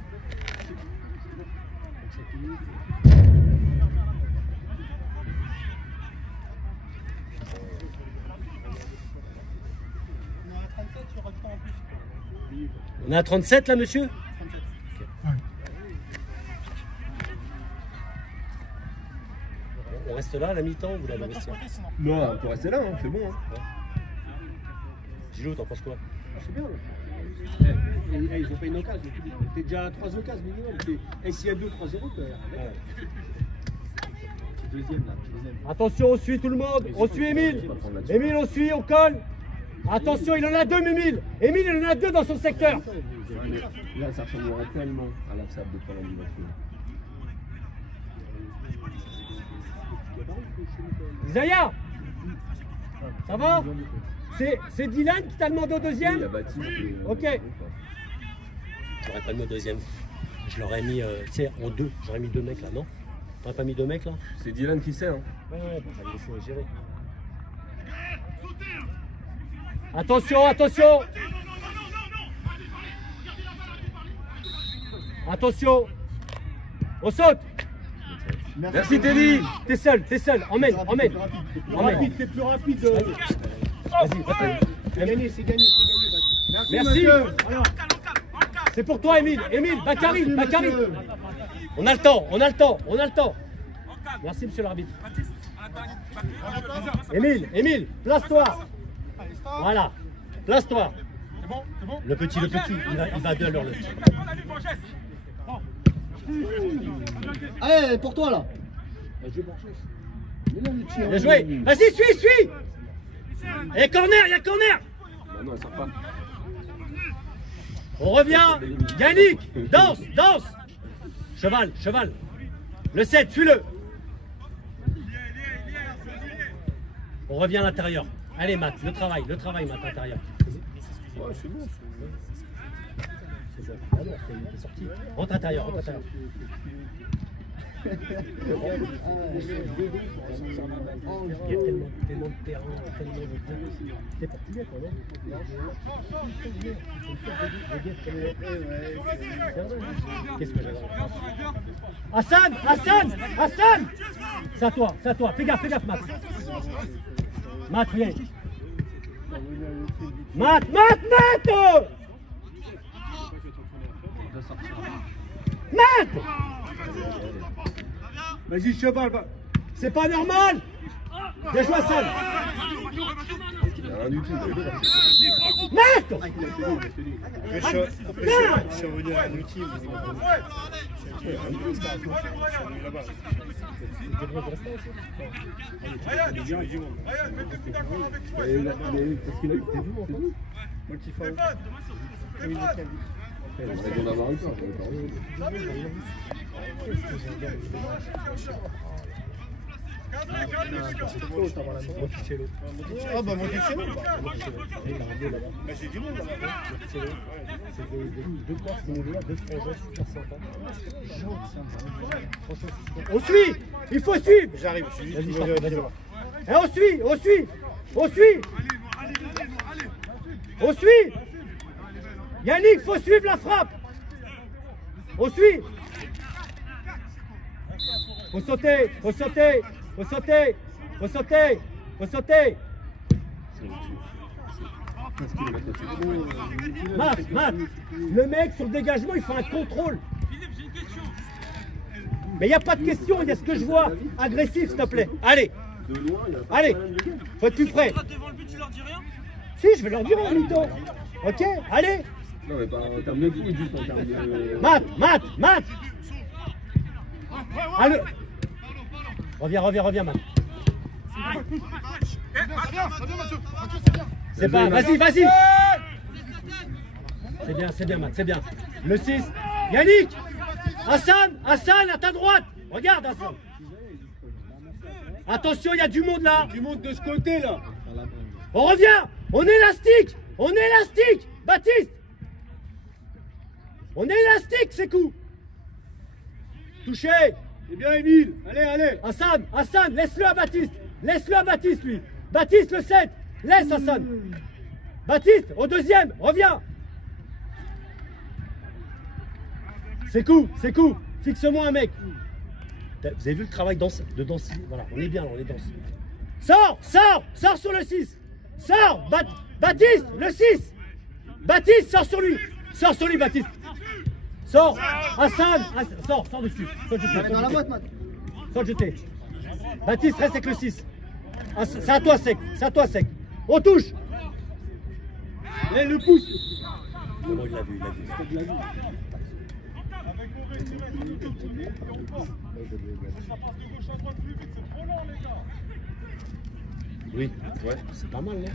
On est à 37 là, monsieur? Ouais. On reste là à la mi-temps ou vous l'avez vestiaire? Non, on peut rester là, hein, c'est bon. Hein. Gilou, t'en penses quoi? C'est bien. Ils ont pas une occasion. T'es déjà à 3 occasions minimum. Et s'il y a 2-3-0, deuxième là. Attention, on suit tout le monde. On suit Émile. Émile, on suit, on colle. Attention, il en a 2, Émile. Émile, il en a 2 dans son secteur. Là, ça ressemblerait tellement à la sable de prendre l'animation. Isaiah, ça va? C'est Dylan qui t'a demandé au deuxième? Il a bâti. Ok. J'aurais pas mis au deuxième. Je l'aurais mis, tu sais, en deux. J'aurais mis 2 mecs là, non? T'aurais pas mis 2 mecs là? C'est Dylan qui sait, hein. Ouais, on va le laisser gérer. Attention, attention! Attention! On saute! Merci Teddy. T'es seul, emmène, emmène! Emmène! T'es plus rapide. Vas-y, vas-y! C'est gagné, c'est gagné. Merci! C'est pour toi, Émile! Émile, Bakary! Bakary! On a le temps, on a le temps, on a le temps! Merci, monsieur l'arbitre. Émile, place-toi! Voilà, place-toi! Le petit, il va bien à l'heure le petit. Allez, pour toi là. Bien joué! Vas-y, suis! Il y a corner! Non, elle sort pas. On revient! Yannick! Danse! Cheval! Le 7, suis-le! On revient à l'intérieur. Allez, Matt, le travail, Matt, à l'intérieur. Ouais, c'est bon. C'est bon. Ah non, t'es sorti. Rentre à l'intérieur. Il y a tellement de terrain, tellement de... T'es portugais, toi, non? Qu'est-ce que j'avais? Hassan! C'est à toi. Fais gaffe, Matt. Matt, viens. Matt! Vas-y, cheval, va. C'est pas normal! Bien joué, Hassan! Rien du tout. Matt! Je suis revenu à un outil. Parce qu'il a eu, t'es vu, en fait. On aurait dû en avoir une, Ah bah Monticello. Bah j'ai du monde là-bas. On suit! Il faut suivre! J'arrive, je suis Vas-y, juste Et on suit! Yannick, faut suivre la frappe! On suit! Faut sauter! Matt, le mec sur le dégagement, il fait un contrôle. Mais il n'y a pas de question, il y a ce que je vois. Agressif, s'il te plaît. Allez, faut être plus près. Si, je vais leur dire en mi-temps. Ok, allez. Non, mais pas en termes de coup, juste en termes de... Matt. Allez. Reviens, Matt. C'est pas, vas-y. C'est bien, Matt, c'est bien. Le 6, Yannick. Hassan, à ta droite. Regarde, Hassan. Attention, il y a du monde là. Tu montes de ce côté là. On revient. On est élastique. Baptiste. On est élastique, c'est coup. Touché. C'est bien, Émile. Allez. Hassan, laisse-le à Baptiste, lui. Baptiste, le 7. Laisse Hassan. Baptiste, au deuxième. Reviens. C'est coup. Fixe-moi un mec. Vous avez vu le travail de danse? Voilà, on est bien là, on est danse. Sors sur le 6. Sors, Baptiste, le 6. Baptiste, sors sur lui, Baptiste. Sors, Hassan, sors dessus. Saute jeté. Baptiste, reste avec le 6. C'est à toi, sec. On touche. Et le pouce. Comment il l'a vu, Oui, Ouais. c'est pas mal, non? Bah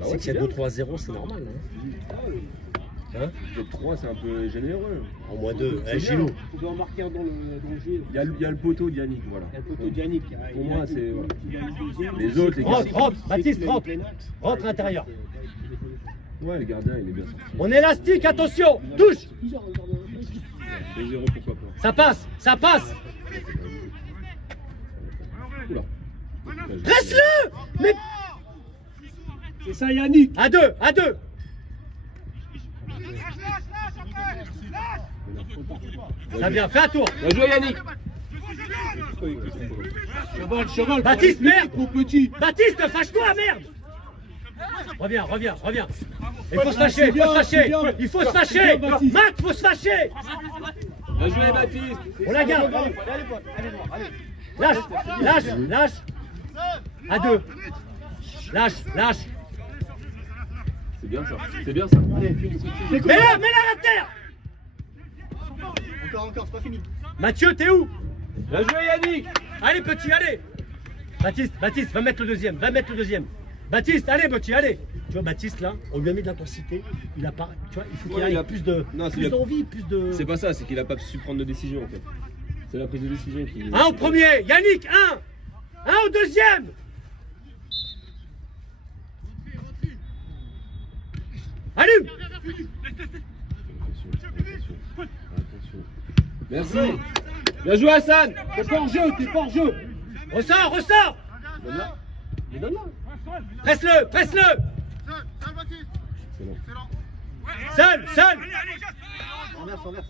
C'est ouais, qu'il y a bien. 2-3-0, c'est normal, hein? Le 3, c'est un peu généreux. En moins 2, Gilou. Tu dois marquer dans le jeu. Il y a le poteau d'Yannick, voilà. Il y a le poteau d'Yannick. Pour moi, c'est... Voilà. Les autres, les gars... Rentre, Baptiste, rentre à l'intérieur. Ouais, le gardien, il est bien sorti. On élastique, attention. Touche. 2-0, pourquoi pas. Ça passe, ça passe. Oula. Presse-le. Mais... C'est ça, Yannick. À deux, à deux. Ça vient, fais un tour. Bien joué, Yannick. Cheval, Baptiste, merde. mon petit. Baptiste, fâche-toi, merde. Reviens, reviens, reviens. Il faut se fâcher, c'est il bien, faut se c'est fâcher. bien. Il faut se C'est fâcher. bien, Baptiste. Matt, faut se fâcher. Bien joué, Baptiste. On la garde. Allez, allez, allez. Lâche, lâche, lâche. À deux. Lâche, lâche. C'est bien ça. C'est bien ça. Mets-la, mets-la à terre. Encore, c'est pas fini. Mathieu, t'es où? Bien joué, Yannick. Allez, petit, allez. Baptiste, Baptiste, va mettre le deuxième. Va mettre le deuxième. Baptiste, allez, petit, allez. Tu vois, Baptiste, là, on lui a mis de l'intensité. Il a pas. Tu vois, il faut qu'il Ouais, il ait a- plus de. Non, c'est plus le- d'envie, plus de. C'est pas ça, c'est qu'il a pas su prendre de décision en fait. C'est la prise de décision qui. Un au premier, Yannick, un. Un au deuxième. Allume. Attention. Merci. Bien joué, Hassan. T'es pas en jeu, t'es pas en jeu. Ressors, ressors. Donne-la. Mais donne-la. Presse-le, presse-le. C'est bon. Seul, seul. Renverse, renverse.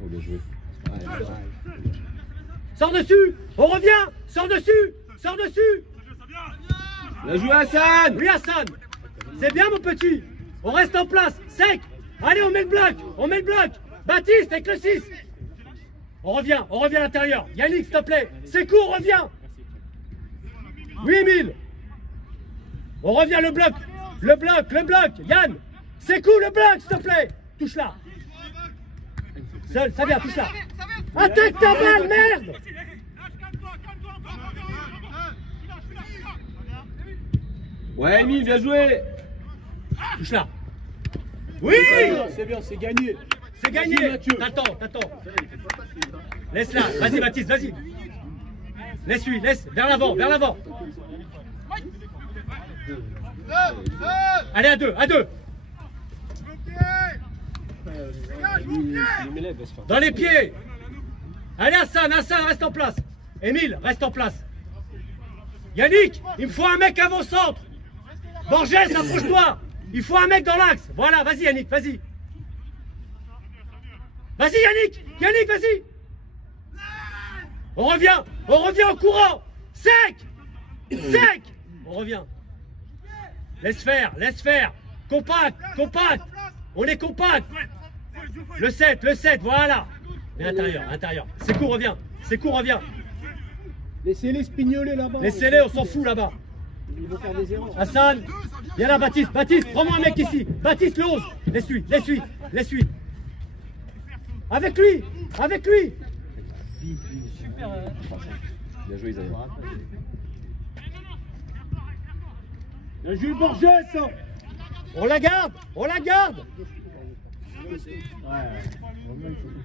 Oh, bien joué. Ouais, ouais. Sors dessus. On revient. Sors dessus. Sors dessus. Bien joué, Hassan. Oui, Hassan. C'est bien, mon petit. On reste en place. Sec. Allez, on met le bloc. On met le bloc. Baptiste avec le 6. On revient à l'intérieur. Yannick, s'il te plaît. C'est court, reviens. Oui, Emile. On revient le bloc. Le bloc, le bloc. Yann. C'est court, le bloc, s'il te plaît. Touche là. Seul, ça vient, touche là. Attaque ta balle, merde. Ouais, Emile, bien joué. Touche là. Oui. C'est bien, c'est gagné. C'est gagné. Vas-y, Mathieu. T'attends, t'attends. Laisse-la. Vas-y, Baptiste, vas-y. Laisse-lui, laisse. Vers l'avant, vers l'avant. Allez, à deux, à deux. Dans les pieds. Allez, Hassan, Hassan, reste en place. Émile, reste en place. Yannick, il me faut un mec avant-centre. Borges, approche-toi. Il faut un mec dans l'axe. Voilà, vas-y, Yannick, vas-y. Vas-y, Yannick. Yannick, vas-y. On revient en courant. Sec. Sec. On revient. Laisse faire. Compact, compact. On est compact. Le 7, voilà. Mais intérieur. C'est court, reviens. Laissez-les spignoler là-bas. Laissez-les, on s'en fout là-bas. Ils vont faire des erreurs. Hassan, viens là, Baptiste, prends-moi un mec ici. Baptiste, le 11. Laisse-lui. Avec lui. Bien joué, Isaiah. Bien joué, Borges. On la garde.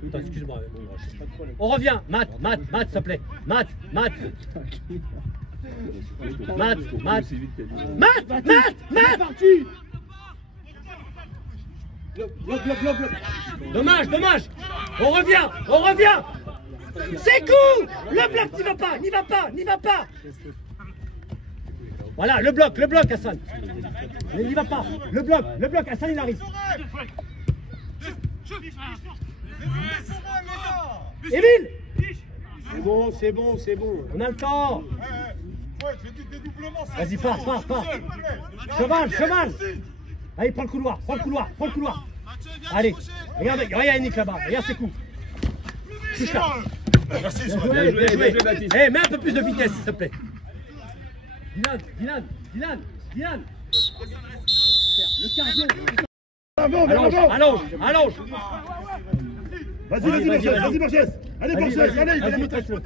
Attends, excuse-moi. On revient. Matt, s'il te plaît. Matt. Parti. Bloc. Dommage. On revient. C'est cool. Le bloc, n'y va pas. Voilà, le bloc, Hassan. Mais n'y va pas. Le bloc, Hassan, il arrive. Émile. C'est bon. On a le temps. Vas-y, pars. Cheval. Allez, prends le couloir. Allez, regarde Yannick là-bas. Regarde ses coups. Touche là. Bien joué. Baptiste. Mets un peu plus de vitesse, s'il te plaît. Dylan. Le cardio. Allonge. Vas-y, Borges. Allez, Borges, allez. Presse-le.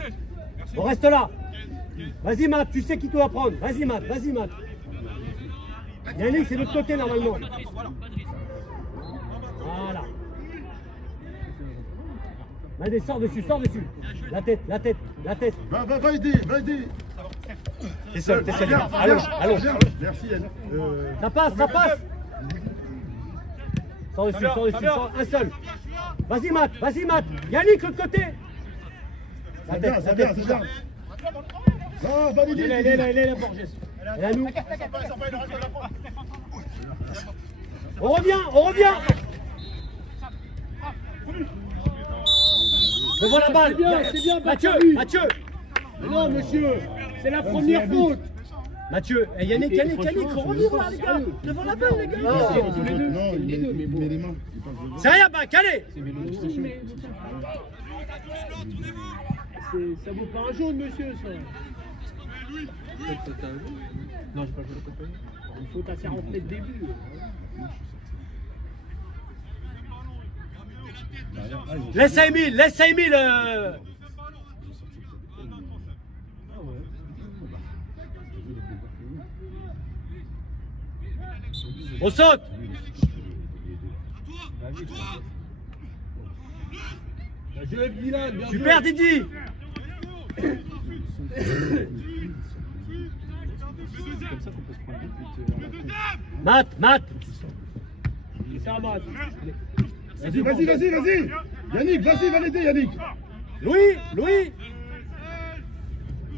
On reste là. Vas-y, Matt, tu sais qui doit prendre. Vas-y, Matt. Yannick, c'est de l'autre côté, normalement. Voilà. Allez, sors dessus. La tête. Va aider. T'es seul, allonge, allonge. Merci Yann. Ça passe, ça passe. Sans dessus, un seul. Vas-y Matt, Yannick, l'autre côté. La tête, c'est bien. Non, pas il est là, Borges. Et à nous. On revient. Devant la balle. C'est bien, Mathieu. Mais non, monsieur, c'est la première faute. Mathieu, et Yannick, faut revenir là, les gars. Devant la balle, les gars. Non, il met les mains. C'est rien, bah, calé. Ça vaut pas un jaune, monsieur, ça. Non, j'ai pas joué le côté. Il faut assez rentrer de début. Laisse à Emile. On saute. Super Didi. Matt. C'est un match. Vas-y. Yannick, vas-y, va l'aider Yannick. Louis.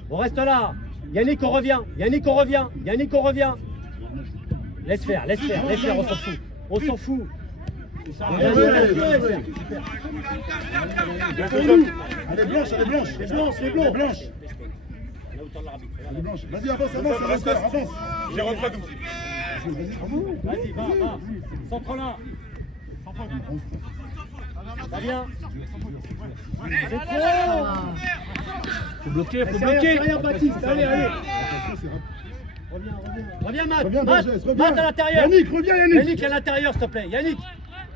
On reste là. Yannick, on revient. Laisse faire, on s'en fout. Allez, blanche. Vas-y, avance. J'ai rentré tout. Vas-y, va. Centre là. Ça vient. Faut bloquer. Rien, Baptiste, allez. Reviens, Matt. Reviens. Matt à l'intérieur. Yannick, reviens, Yannick à l'intérieur, s'il te plaît. Yannick.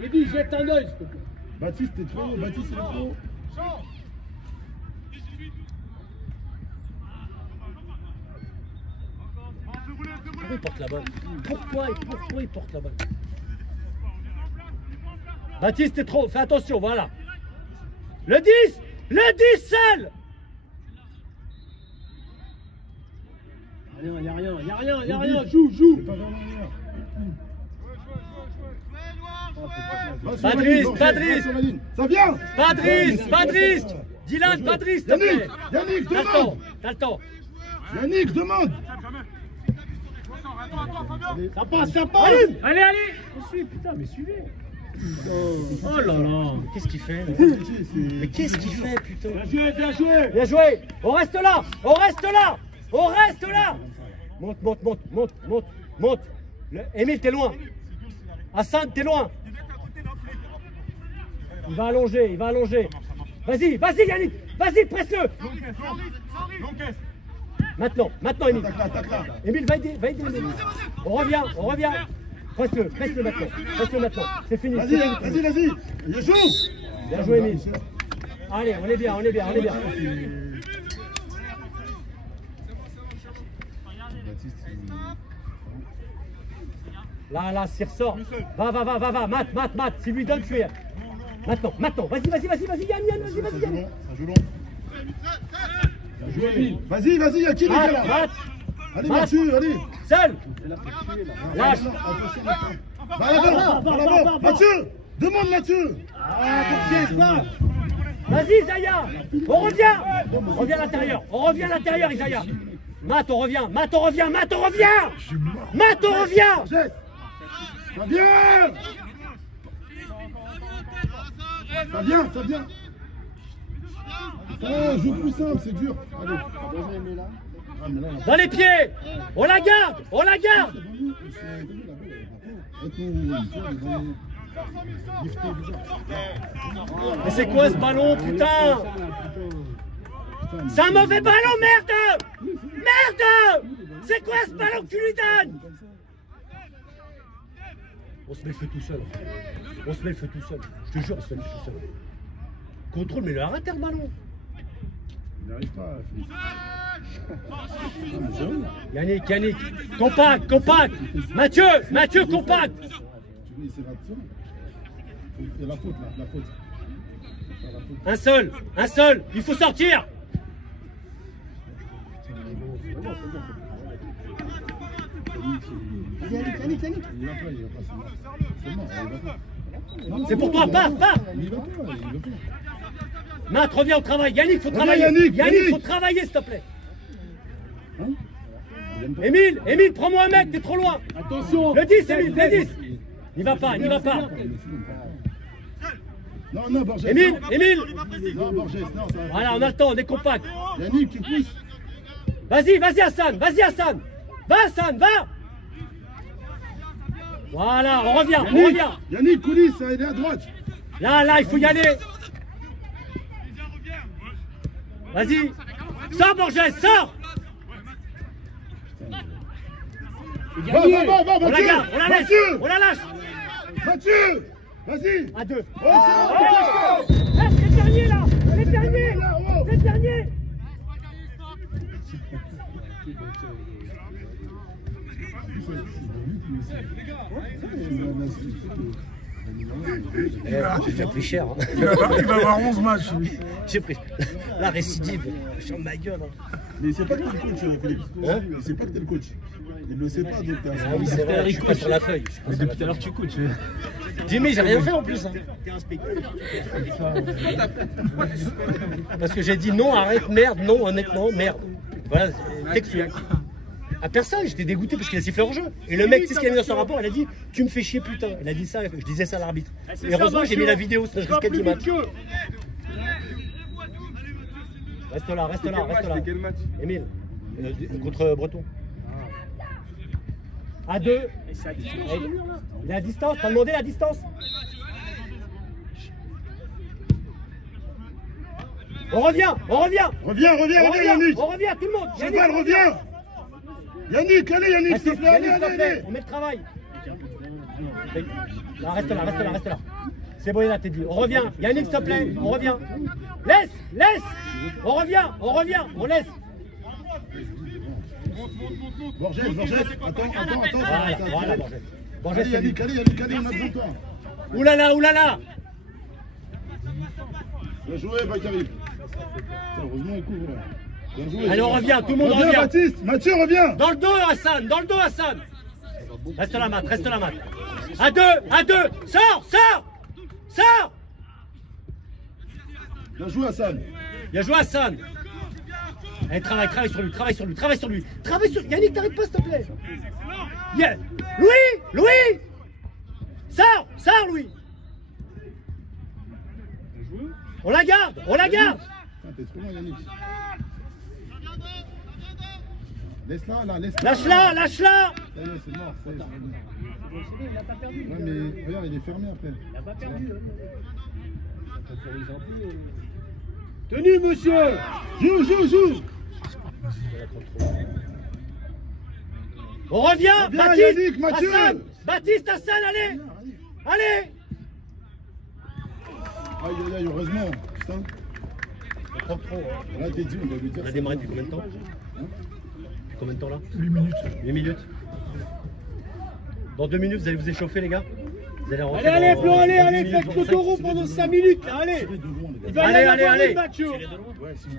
Eddie, jette un œil, s'il te plaît. Baptiste, t'es trop haut. Baptiste, il est trop haut. Pourquoi il porte la balle? Pourquoi il porte la balle? Baptiste, t'es trop. Fais attention, voilà. Le 10 seul. Il y a rien, joue. Patrice. Ça vient. Patrice. Dylan, Patrice, s'il te plaît. Yannick, demande. T'as le temps. Yannick, demande. Ça passe. Allez. On suit, putain, mais suivez. Oh là là. Qu'est-ce qu'il fait? Mais qu'est-ce qu'il fait, putain? Bien joué. On reste là. Monte. Émile, t'es loin. Hassan, t'es loin. Il va allonger. Vas-y, Yannick. Vas-y, presse-le. Maintenant, Émile. Attaque là. Émile, va aider. On revient. Presse-le maintenant. C'est fini. Vas-y. Il joue. Bien joué, Émile. Allez, on est bien. Là, s'il ressort. Va. Matt, s'il lui donne, tu es. Maintenant. Vas-y, Yann, vas-y. Ça joue long. Bien joué, Emile. Vas-y, il y a qui là? Matt. Allez, Mathieu, allez. Seul. Lâche. Va là-bas. Mathieu. Demande Mathieu. Vas-y, Zaya. On revient à l'intérieur. Isaiah. Matt, on revient. Ça vient. Oh, joue plus simple, c'est dur. Allez. Dans les pieds. On la garde. Mais c'est quoi ce ballon, putain? C'est un mauvais ballon, merde. C'est quoi ce ballon que tu lui donnes? On se met le feu tout seul. Je te jure, on se met le feu tout seul. Contrôle, mais le arrête le ballon. Il n'arrive pas. Yannick. Compact. Mathieu, compact. Tu veux, il s'est raté. Il y a la faute là, Un seul. Il faut sortir. Yannick, Yannick, Yannick. Il va pas, c'est mort. C'est mort, il va pas. C'est pour toi, pars. Il va pas. Matt, reviens au travail. Yannick, faut Reviens, travailler. Yannick, faut travailler, s'il te plaît. Hein? Émile, prends-moi un mec, t'es trop loin. Attention. Le 10, Émile, le 10. N'y va pas. Non, Borges. Émile. Non, Borges, non, ça va. Voilà, on a le temps, on est compact. Yannick, tu pousses. Vas-y, Hassan. Va, Hassan, va. Voilà, on revient. Yannick, coulisse, il est à droite. Là, il faut y aller. Vas-y. Sors, Borges, sors. Va, On la garde, on la laisse, Mathieu. on la lâche. Mathieu, vas-y. À 2. Oh, c'est C'est le dernier là. C'est le dernier. J'ai déjà pris cher. Hein. Il va avoir 11 matchs. J'ai pris. La récidive. Je suis de ma gueule. Hein. Mais c'est pas que t'es le coach, Philippe. C'est pas que t'es le coach. Il le sait pas, donc t'es Ah oui, c'est vrai, je suis pas sur la feuille. Mais depuis tout à l'heure, tu coaches. Jimmy, j'ai rien fait en plus. Hein. Parce que j'ai dit non, arrête, merde, non, honnêtement, merde. Voilà, textuel. À personne, j'étais dégoûté parce qu'il a sifflé hors jeu. Et le mec, tu sais ce qu'il a mis dans son rapport, il a dit tu me fais chier, putain. Il a dit ça, je disais ça à l'arbitre. Et heureusement, j'ai mis la vidéo, sinon je risquais du match. Reste là. Quel match? Émile, contre Breton. À 2. Il est à distance, t'as demandé la distance. On revient. Reviens, Yannick. On revient, tout le monde. Cheval, reviens. Yannick, allez, Yannick, s'il te plaît, allez. On met le travail. Là, reste là. C'est bon, là, t'es dit. On revient. Yannick, s'il te plaît, on revient. Laisse. On revient, on laisse. Borges, attends. Voilà, Borges. Allez, Yannick, on a besoin de toi. Oulala. Bien joué, Bakary. Heureusement, il couvre là. Bien joué. Allez, on revient, tout le monde revient. Baptiste, Mathieu, reviens. Dans le dos, Hassan. Reste là, Matt. À deux. Sors. Bien joué, Hassan. Bien joué, Hassan. Allez, travaille sur lui. Yannick, t'arrêtes pas, s'il te plaît. Yeah. Louis. Sors, Louis. On la garde. Putain, t'es trop loin, Yannick. Laisse-la. Lâche-la. Ça y est, c'est mort. Il a pas perdu. Ouais, mais regarde, il est fermé après. Il a pas perdu. Tenue, monsieur. Joue. On revient. Baptiste, Yannick, Mathieu. Hassan. Baptiste, Hassan, allez. Aïe, heureusement. Putain. Trop. Là, t'es dit, on va lui dire. On a démarré depuis combien de temps? Depuis combien de temps là? 8 minutes. 8 minutes. Dans 2 minutes, vous allez vous échauffer, les gars. Vous allez rentrer Allez, dans- Flo, dans allez, 10 faites minutes, le taureau pendant 5 minutes, là, allez. Il va y Allez, avoir allez. une match. Ouais, c'est bon.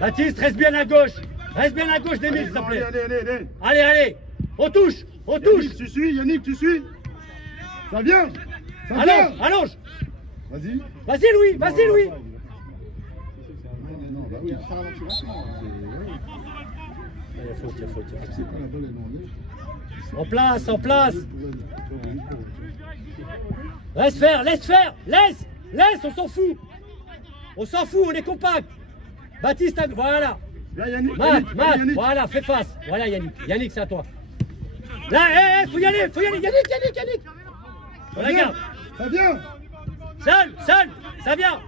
Baptiste, reste bien à gauche. D'Emile, s'il te plaît. Allez. Allez. On touche. Yannick, tu suis, tu suis. Ça vient. Allonge. Vas-y. Vas-y, Louis. Non, bah oui. Il y a faute. C'est pas la balle, elle est En place. Laisse faire. Laisse, on s'en fout, on est compact. Baptiste, voilà. Viens, Yannick. Matt, Yannick. voilà, fais face. Voilà, Yannick, c'est à toi. Là, faut y aller. Yannick. On la garde. Ça vient. Seul, ça vient.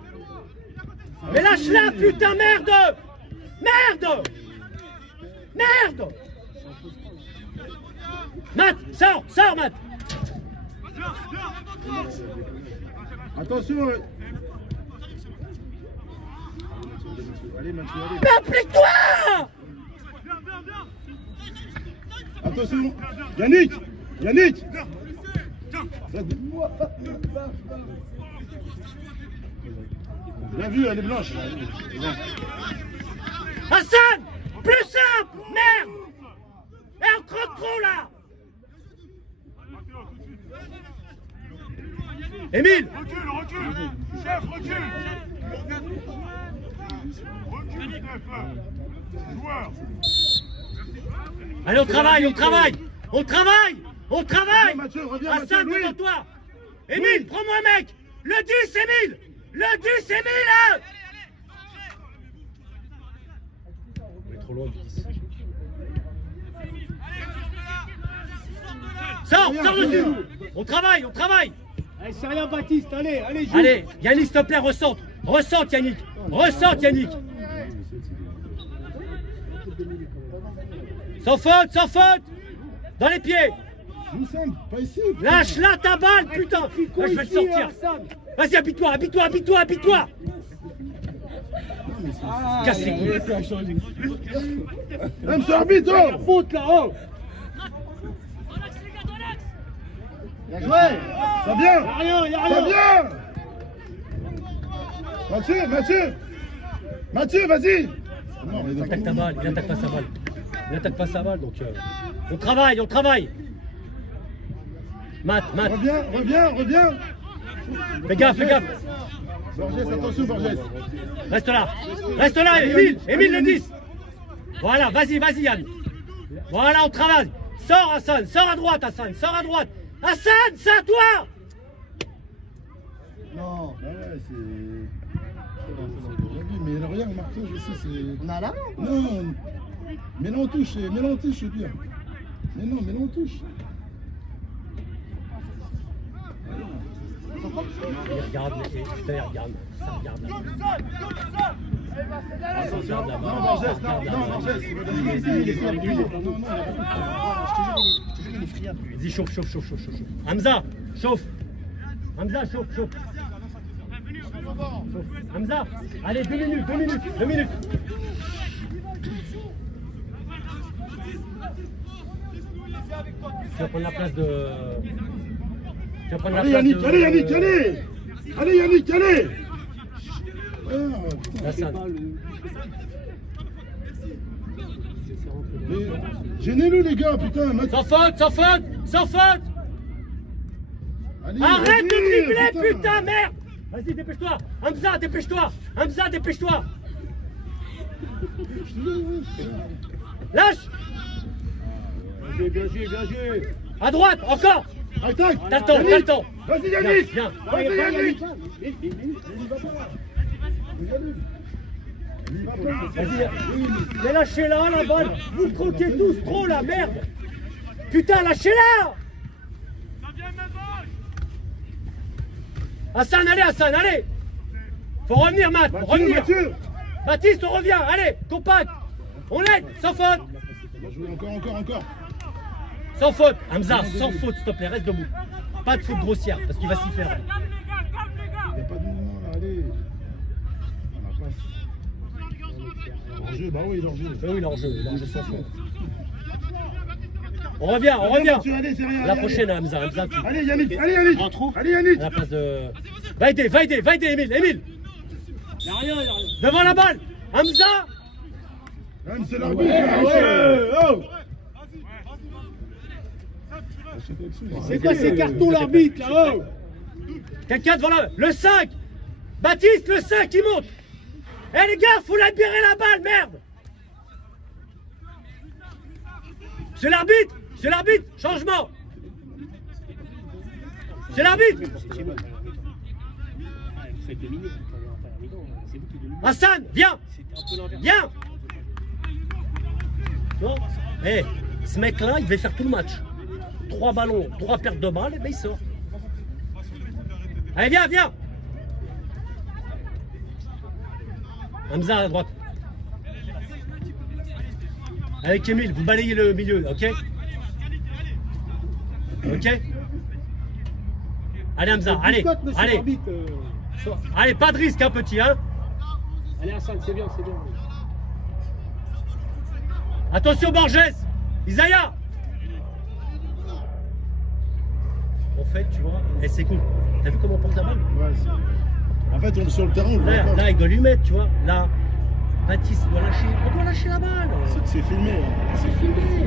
Mais lâche-la, putain, merde. Matt, sors, Matt. Attention. Allez, Mathieu, allez. Mais applique-toi! Attention, Yannick, Yannick. Bien vu, elle est blanche. Hassan! Plus simple! Merde! Et un croc trop là! Émile! Recule. Chef, recule. Recule, chef. Joueur. Allez, on travaille! On travaille! Mathieu, reviens, Hassan, Mathieu, devant toi! Émile, prends-moi un mec! Le 10, Émile! Le 10, Émile! On est trop loin du 10. Sors dessus! On travaille! Allez, c'est rien, Baptiste, allez, joue. Allez, Yannick, s'il te plaît, ressente, Yannick! Sans faute! Dans les pieds! Nous sommes pas ici. Lâche là ta balle, putain! Là, je vais te sortir! Vas-y, habille-toi! Casse les couilles! Monsieur l'arbitre, oh. Faute là, oh. Relax les gars, relax. Bien joué. Ça vient. Y'a Ça rien. vient. Mathieu, vas-y. Non, mais Il attaque ta balle, il attaque pas sa balle, donc on travaille! Matt! Reviens. Fais gaffe! Borges, attention, Borges. Reste là, Émile le 10! Voilà, vas-y Yann! Voilà, on travaille! Sors Hassan, sors à droite! Hassan, c'est à toi! Non, bah ouais, c'est. Mais regarde, marquage ici, c'est. On a la main. Non, mais là on touche, c'est bien. Mais non, on touche. Il regarde, putain, il regarde. Ça regarde là. Non, Borges. Vas-y, chauffe. Hamza, chauffe. Hamza, allez, 2 minutes. Tu vas prendre la place de... Allez, Yannick, allez. Hassan. Gênez-le les gars, putain. Sans faute. Allez, Arrête de vas-y, dribbler, putain, merde. Vas-y, dépêche-toi. Hamza, dépêche-toi. Lâche. Bien joué. À droite, encore. Attaque. T'as le temps. Vas-y, Yannick. Viens. Vas-y, Yannick. Vas-y. Mais lâchez-la, la balle. Vous croquez tous trop, la merde. Putain, lâchez-la. Hassan, allez. Faut revenir, Matt. Mathieu. Baptiste, on revient. Allez, compact. On l'aide, sans faute. Bien joué, encore. Sans faute. Hamza, sans faute, s'il te plaît, reste debout. Pas de faute grossière, parce qu'il va s'y faire. Il n'y a pas de mouvement là, allez. Hors-jeu, bah oui, il est hors-jeu. Oui, il est hors-jeu sans faute. On revient. Mathieu, allez, c'est rien. La prochaine, Hamza. Allez, Yannick. À la place de... Va aider, Émile. Y'a rien. Devant la balle. Hamza. Même c'est l'arbitre. C'est quoi ces cartons, l'arbitre là, oh. Quelqu'un devant la... Le 5. Baptiste, le 5, il monte. Eh les gars, faut libérer la balle, merde. C'est l'arbitre, changement. C'est l'arbitre. Hassan, viens. Non. Eh, ce mec-là, il devait faire tout le match. 3 ballons, 3 pertes de balles, et ben il sort. Allez, viens. Hamza à droite. Avec Émile, vous balayez le milieu, ok? Allez Hamza, allez. Allez, pas de risque, hein, petit, hein? Allez Hassan, c'est bien, c'est bien. Attention Borges. Isaiah. En fait, tu vois, et c'est cool. T'as vu comment on porte la balle? Ouais, en fait, on est sur le terrain, on le voit pas. Là, il doit lui mettre, tu vois. Là, Baptiste doit lâcher. On doit lâcher la balle. C'est filmé. Hein. C'est filmé.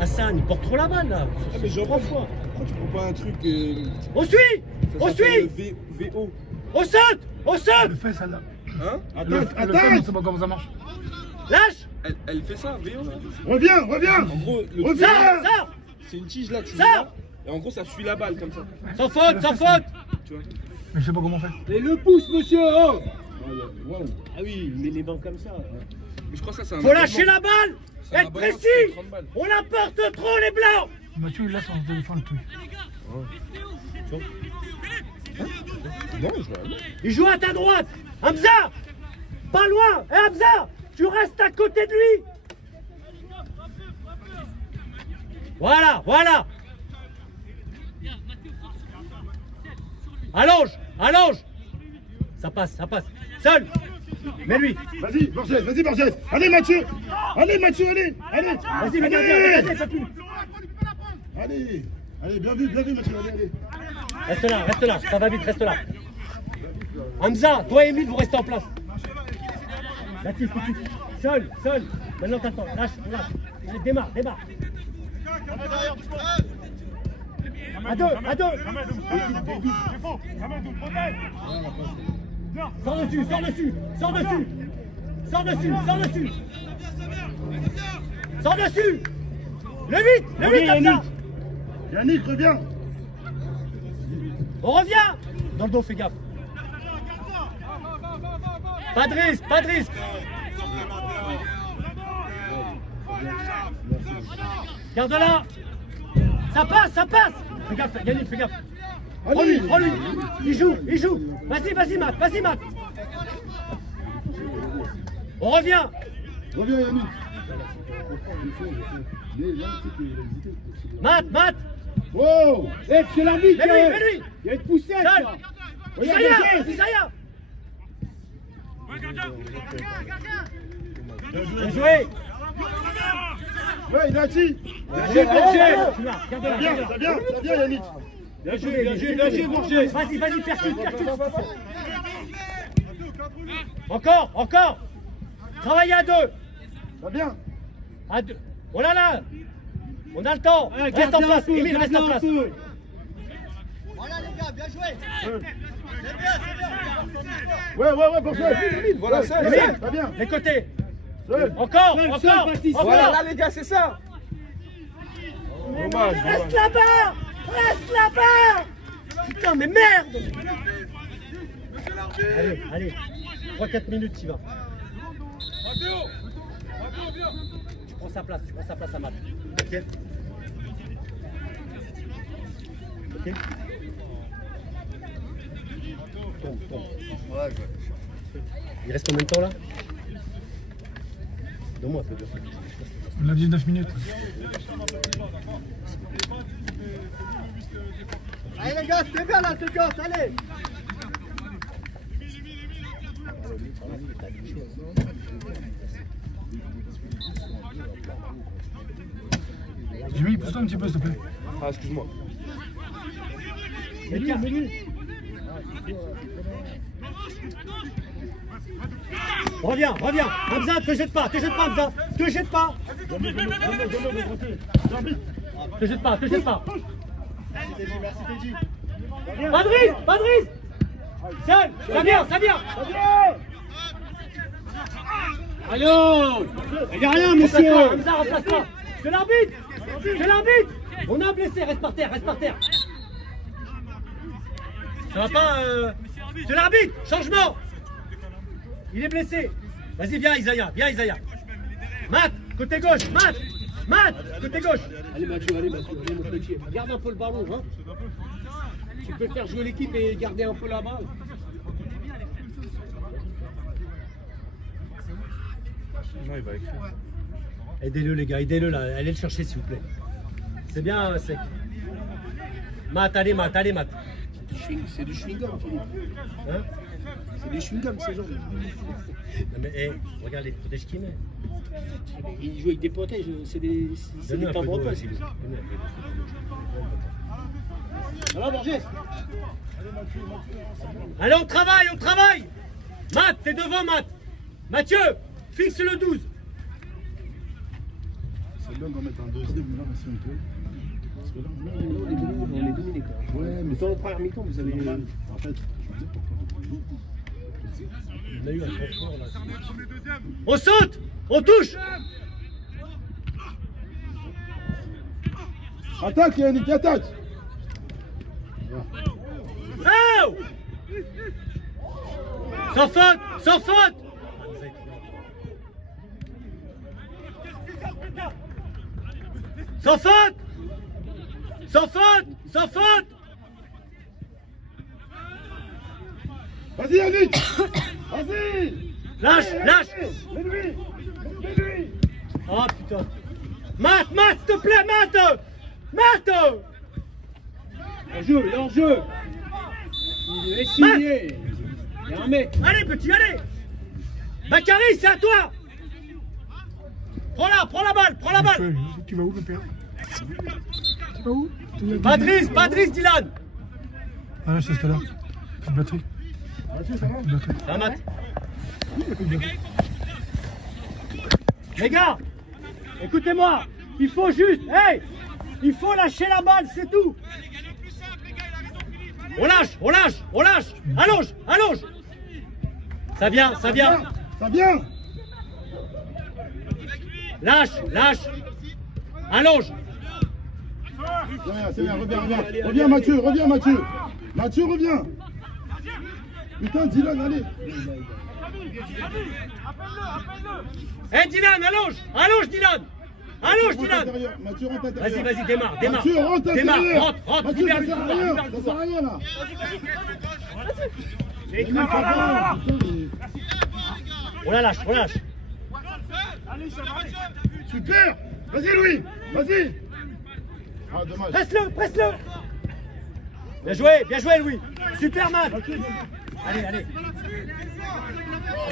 Hassan, il porte trop la balle là. Ah, mais j'en prends fois. Pourquoi tu prends pas un truc. On suit. On suit. VO. On saute. On saute. Le fait ça là. Hein? Le fait, on sait pas comment ça marche. Lâche. Elle fait ça, VO là. Reviens. En gros, le truc, Sors. c'est une tige là, tu Sors. vois. Et en gros, ça suit la balle comme ça. Sans faute, sans faute. Tu vois. Mais je sais pas comment on fait. Et le pouce, monsieur. Oh. Wow. Ah oui, il met les mains comme ça. Mais je crois que ça, c'est un. Faut lâcher la balle. C'est un Être abonnement, précis. c'est 30 balles. On la porte trop les blancs. Mathieu il laisse en se défend le truc. Non, je vois. Il joue à ta droite. Hamza. Pas loin. Eh Hamza, tu restes à côté de lui. Voilà, voilà. Allonge, allonge. Ça passe, ça passe. Seul. Mais lui. Vas-y, Borges. Allez, Mathieu. Allez. Vas-y, mais gardien. Allez, bien vu, Mathieu. Allez. Reste là. Ça va vite, reste là. Hamza, toi et Emile, vous restez en place. Baptiste, tout de suite. Seul. Maintenant, t'attends. Lâche. Allez, démarre. À deux. Sors dessus. Le 8 comme ça. Yannick, reviens. On revient. Dans le dos, fais gaffe. Pas de risque. Garde-la. Ça passe. Fais gaffe, Yannick, fais gaffe. Prends-lui. Il joue. Vas-y, Matt. On revient. Reviens, Yannick. Matt. Wow. Eh, c'est l'arbitre. Mais lui. Il y a une poussette. Seul. Là. Isaiah. Bien joué. Ouais, il a dit. Garde-la. Ça vient, Yannick. Bien joué, Borges. Vas-y, percute. Encore. Travaillez à deux. Ça vient. À deux. Oh là. On a le temps. Ouais, Reste en place. Emile, reste en place. Voilà les gars, bien joué. Ouais, Borges. Voilà, ça. Emile, Ça vient. les côtés. Seul. Encore. Voilà, là, les gars, c'est ça. Dommage. Reste là-bas. Putain, mais merde. Allez. 3-4 minutes, tu vas. Tu prends sa place à Matt. Ok. Tombe. Il reste combien de temps là? Donne-moi un peu de temps. On a 19 minutes. Allez les gars, c'est bien la séquence, allez. Jimmy, pousse-toi un petit peu s'il te plaît. Ah, excuse-moi. Reviens. Hamza, te jette pas, Hamza. Te jette pas. Padris. Seul. Ça vient. Allô. Il n'y a rien, monsieur. Hamza, remplace-toi. C'est l'arbitre. On a un blessé, reste par terre. Ça va pas, c'est l'arbitre. Changement. Il est blessé. Vas-y, viens Isaiah. Matt, côté gauche. Matt, côté gauche. Allez Mathieu, mon petit. Garde un peu le ballon, hein. Tu peux faire jouer l'équipe et garder un peu la balle. Non, il va écrire. Aidez-le les gars, là. Allez le chercher s'il vous plaît. C'est bien sec. Matt, allez Matt. C'est du chewing-gum, Philippe. Hein? C'est des chewing-gums, ces gens. Non mais hey, regarde les protèges qu'il met. Ils jouent avec des protèges, c'est des Donne-nous un peu timbres d'eau, pas. s'il vous plaît. Donne-nous un peu d'eau. Ça va, Borges? Allez, on travaille, on travaille. Matt, t'es devant, Matt. Mathieu, fixe le 12. C'est bien d'en mettre un deuxième là, si on peut. Parce que là, On est dominé quoi. ouais, mais Mais dans le premier mi-temps, vous avez. normal. En fait, je veux dire pourquoi. On a eu un trop fort là. On saute, on touche. Attaque, Yannick, attaque. Oh, sans faute, sans faute. Sans faute, sans faute, sans faute. Vas-y, Yannick. Vas-y. Lâche, lâche. Mets-lui. Mets-lui. Oh putain. Matt, s'il te plaît, Matt. En jeu, il est en jeu. Il est signé. Il y a un mec. Allez, petit, allez. Bakary, c'est à toi. Prends la balle. Tu vas où, le père? Tu vas où? Patrice, Dylan. Ah là, c'est ce là. Une batterie. Une batterie. Ça va, Matt. Il y a plus de batterie. Les gars, écoutez-moi. Il faut juste, il faut lâcher la balle, c'est tout. On lâche. Allonge. Ça vient. Ça vient. Lâche. Allonge. C'est bien, reviens. Reviens, Mathieu. Mathieu, reviens. Putain, Dylan, allez. Dylan, allonge, Dylan. Mathieu, rentre à l'intérieur. Vas-y, démarre. Mathieu, rentre à l'intérieur. Rentre, Mathieu, libère ça le sert à couloir, rien. Ça sert à rien, là. On la lâche. Super. Vas-y, Louis. Vas-y. Ah, dommage. Presse-le. Bien joué, Louis. Super, Matt. Allez.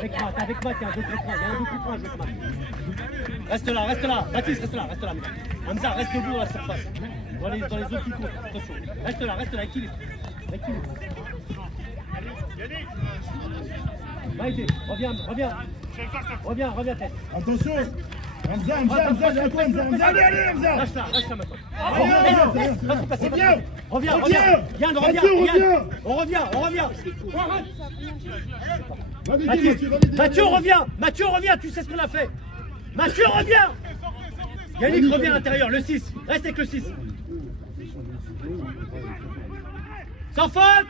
Avec Matt, il y a un 2 contre 1. Avec Matt. Reste là. Baptiste, reste là. Hamza, reste debout dans la surface. Dans les autres qui courent. Attention. Reste là, équilibre. Maïté, reviens, tête. Attention. Hamza, allez, Hamza. Lâche là maintenant. Reviens. Yann, Mathieu, reviens. On revient. Validez, Mathieu, reviens, tu sais ce qu'on a fait. Mathieu, reviens. Yannick, reviens à l'intérieur, le 6. Reste avec le 6. Sans faute.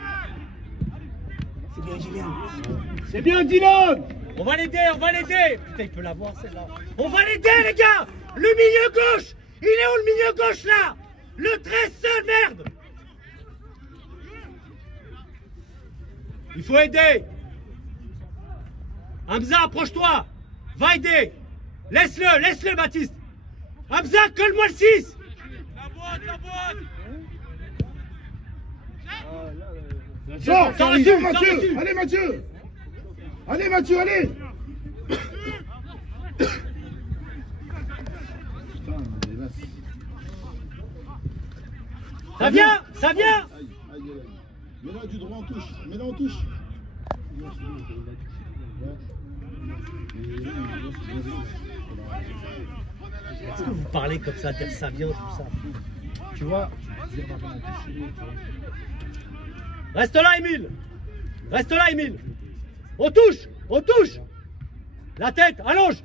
C'est bien, Dylan. On va l'aider. Putain, il peut l'avoir celle-là. On va l'aider, les gars. Le milieu gauche. Il est où le milieu gauche là? Le 13 seul, merde. Il faut aider. Hamza, approche-toi. Va aider. Laisse-le, Baptiste. Hamza, colle-moi le 6. La boîte. Sors, reçu, Mathieu. sans reçu. Allez, Mathieu. Allez. Putain, mais là, Ça vient. Mets-la du droit en touche. Est-ce que vous parlez comme ça, dire ça vient, tout ça? Tu vois. Reste là, Émile. On touche. La tête, allonge.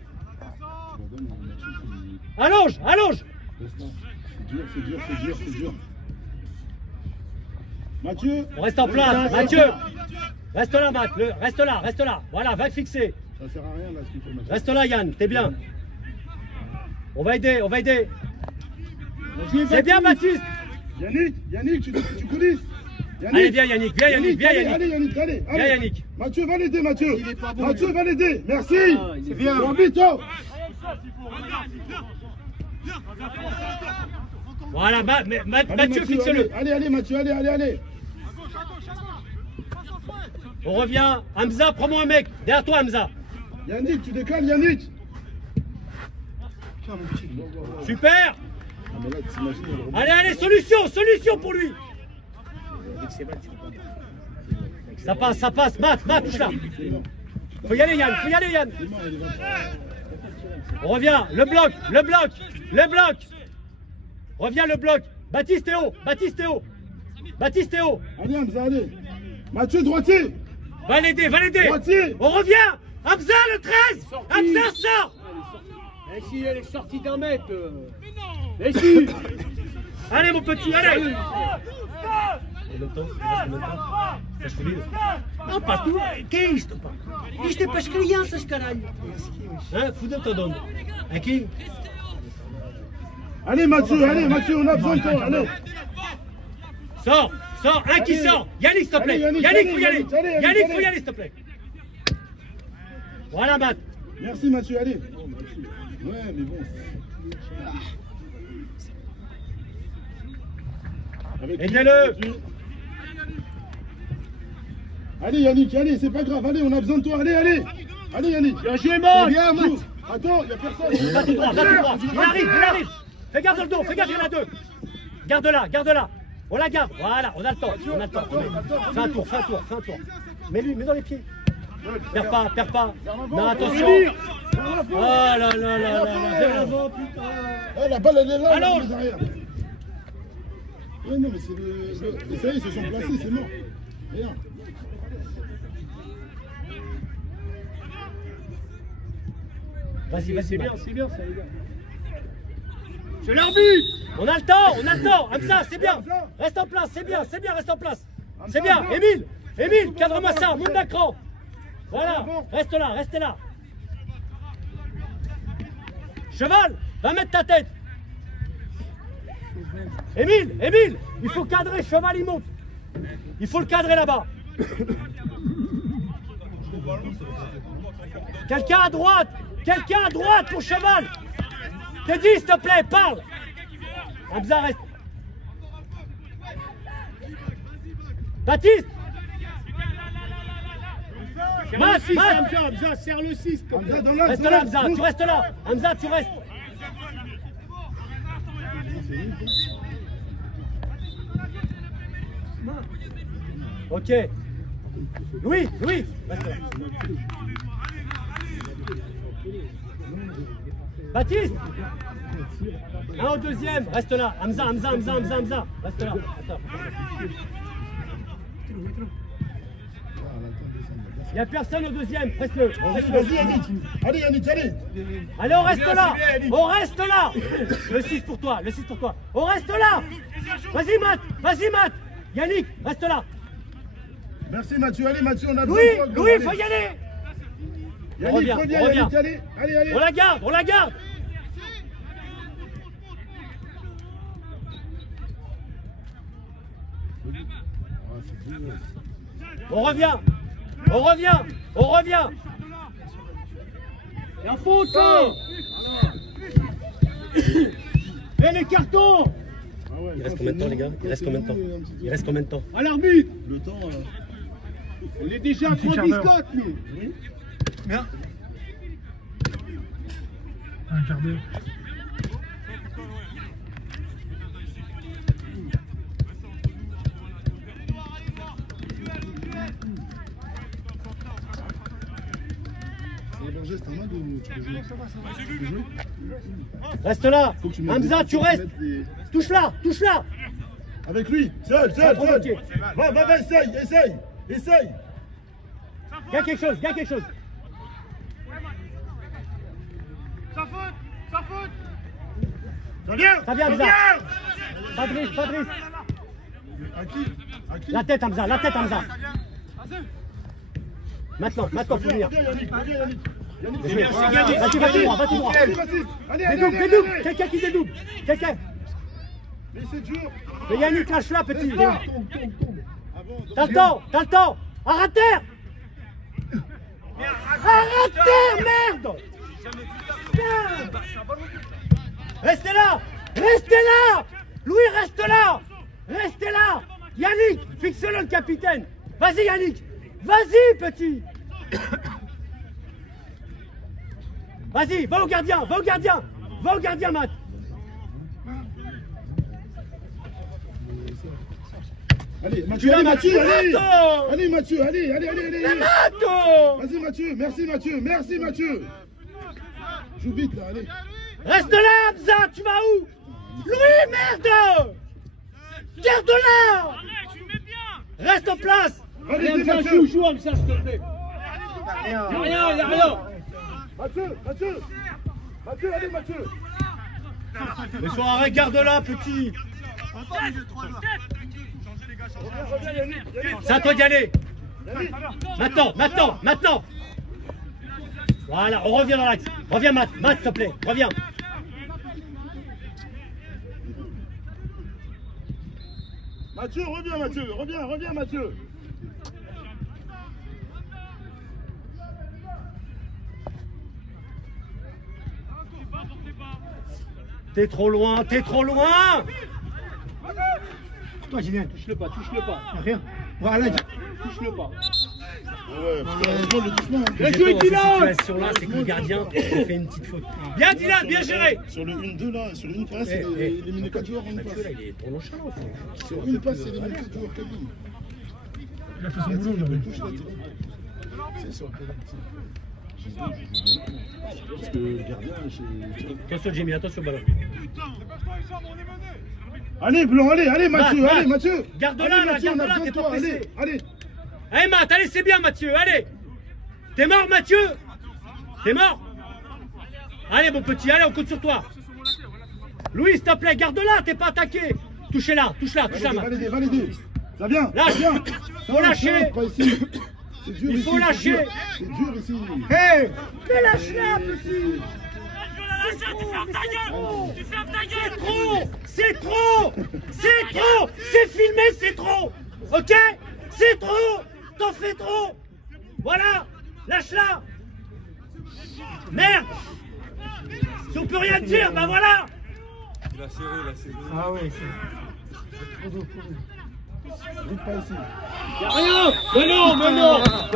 C'est dur. Mathieu. On reste en place, Mathieu. Reste là, Matt. Reste là. Voilà, va fixer. Ça sert à rien là ce qu'il faut mettre. Reste là, Yann, t'es bien. On va aider. C'est bien, Baptiste. Yannick, tu coulisses. Allez, viens, Yannick. Allez, Yannick. Viens, Yannick. Mathieu, va l'aider, Mathieu. Il est pas bon, Mathieu, va l'aider. Merci. C'est bien. Vito. Voilà, Mathieu, Allez, fixe-le. Allez, Mathieu, allez. On revient. Hamza, prends-moi un mec. Derrière toi, Hamza. Yannick, tu décales, Yannick. Super. Ah, mais là, t'imagines, on le remet. Allez, allez, solution pour lui. Ça passe. Matt, touche là. Faut y aller, Yann. On revient. Le bloc. Reviens le bloc. Baptiste est haut. Allez, Hamza, allez. Mathieu, droitier. Va l'aider. Droitier. On revient. Hamza, le 13. Hamza sort. Et si elle est sortie d'un mètre. Et si. Allez, mon petit, allez. Não, pá, tu, que é isto, pá? Isto é para as crianças, caralho. Fudeu ton dono. Aqui. Allez, Mathieu, on a besoin de toi, allez. Sors, un qui sort. Yannick, s'il te plaît. Allez, Yannick, faut y aller. allez, Yannick, faut y aller, s'il te plaît. Voilà, Matt. Merci, Mathieu, allez. Ouais, mais bon. Aidez-le. Allez, Yannick, allez, c'est pas grave, allez, on a besoin de toi, allez. Allez, Yannick. Bien joué, Matt. Viens, Matt. Attends, y'a personne. Va tout droit. Il arrive. Fais garde le dos, il y en a deux. Garde-la. On la garde. Voilà, on a le temps. Fais un tour. Mets-lui, mets dans les pieds. Perds pas. Non, attention. Oh là. Eh, la balle, elle est là, Allons. là, derrière. Ouais, non, mais c'est le... Ça y est, ils se sont placés, c'est mort. Regarde. Vas-y. C'est bien ça, les gars. C'est l'arbitre. On a le temps. Hamza, c'est bien. Reste en place, c'est bien, reste en place. C'est bien. Émile, cadre-moi ça, monte d'un cran. Voilà, reste là. Cheval, va mettre ta tête. Émile, il faut cadrer, Cheval, il monte. Il faut le cadrer là-bas. Quelqu'un à droite pour Cheval. Teddy, s'il te plaît, parle. Hamza, reste. Baptiste. Matt, Hamza, serre le 6. Reste là, Hamza, tu restes là. Hamza, tu restes. Ok. Louis, reste là. Baptiste. Un au deuxième, reste là. Hamza. Reste là. Il n'y a personne au deuxième, presse-le. Vas-y, Yannick. Allez, Yannick, allez. Allez, on reste là. Le 6 pour toi. On reste là. Vas-y, Matt. Yannick, reste là. Merci, Mathieu. Allez, Mathieu, on a besoin de toi. Louis, faut y aller. Yannick, reviens, Yannick, allez. On la garde. On revient. Et un faute. Et les cartons. Il reste combien de temps, les gars? Il reste combien de temps? À l'arbitre. Le temps... On est déjà à 3 biscottes, nous. Oui. Bien. Un quart d'heure. C'est un main de... Tu peux jouer. Reste là. Faut que tu mettes Hamza, des- tu faut que restes. mettes des- Touche là. Avec lui, seul. Ok. Va, essaye. Gagne quelque chose. Ça vient, Hamza. Patrice. À qui La tête, Hamza. Maintenant, faut venir. Reviens, Yannick. Va tout droit. Allez. Dédouble. Quelqu'un qui dédouble. Quelqu'un. Mais c'est dur. Mais Yannick, lâche là, petit. Tombe. T'as le temps. Arrête terre. Merde. Restez là. Louis, reste là. Yannick, fixe-le, le capitaine. Vas-y Yannick. Vas-y petit. Vas-y, va au gardien, va au gardien. Va au gardien, Matt. Allez, Mathieu, allez, Mathieu, allez. Allez, Mathieu, allez. Vas-y, Mathieu, merci, Mathieu. Joue vite, là, allez. Reste là, Hamza, tu vas où? Louis, merde. Garde-la. Reste en place. Allez, Hamza, Mathieu. joue, Hamza, s'il te plaît. Y'a rien. Mathieu, allez, Mathieu. Mais sois arrêt, garde-la, petit. C'est à toi d'y aller. Maintenant. Voilà, on revient dans l'axe. Reviens, Matt, s'il te plaît, reviens. Mathieu, reviens, Mathieu. T'es trop loin. Toi, Julien. Touche-le pas. Rien. Voilà. Touche-le pas. Ouais, le doucement. Bien joué, Dylan. Cette situation-là, c'est que le gardien fait une petite faute. Bien, Dylan, bien géré. Sur le 1-2, là, sur une passe, il élimine 4 joueurs en une passe. Mathieu, là, il est trop nonchalant. Sur une passe, il élimine 4 joueurs, Kevin. Il a fait son boulot, aujourd'hui. C'est sur parce que le gardien, Attention, Jimmy, attention, ballon. Allez, Blanc, allez, Mathieu, Matt, allez, Mathieu. Garde-la, Allez, là, Mathieu, on a garde-la, besoin t'es de pas toi, pressé. allez. Allez, Matt, allez, c'est bien, Mathieu, allez. T'es mort, Mathieu? T'es mort? Allez, mon petit, allez, on compte sur toi. Louis, s'il te plaît, garde-la, t'es pas attaqué. Touchez-la, touche-la, Matt. Validé. Ça vient. Lâche. Faut lâcher. C'est dur Il ici, faut lâcher. C'est dur ici. Hé, mais lâche-la, petit. C'est trop. C'est filmé, c'est trop. Ok? C'est trop. T'en fais trop. Voilà. Lâche-la. Merde. Si on peut rien dire, bah voilà. Il a serré. Ah ouais, c'est trop d'eau pour lui. Vite pas ici. Y'a rien. Mais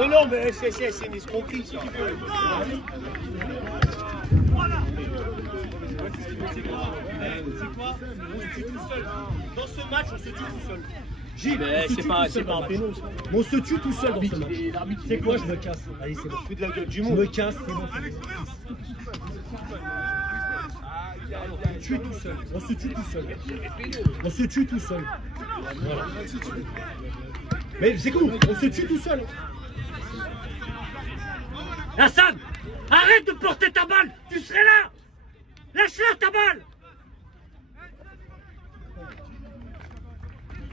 non, mais c'est une escroquerie, si tu veux. C'est quoi? On se tue tout seul. Dans ce match, on se tue tout seul. Gilles, C'est pas un péno, ça. on se tue tout seul dans ce match. C'est quoi? Je me casse. Allez, c'est bon. De la gueule du Je monde. me casse, c'est bon. On se tue tout seul. On se tue tout seul. Voilà. Mais c'est cool, on se tue tout seul. Hassan, arrête de porter ta balle. Tu serais là. Lâche-la ta balle.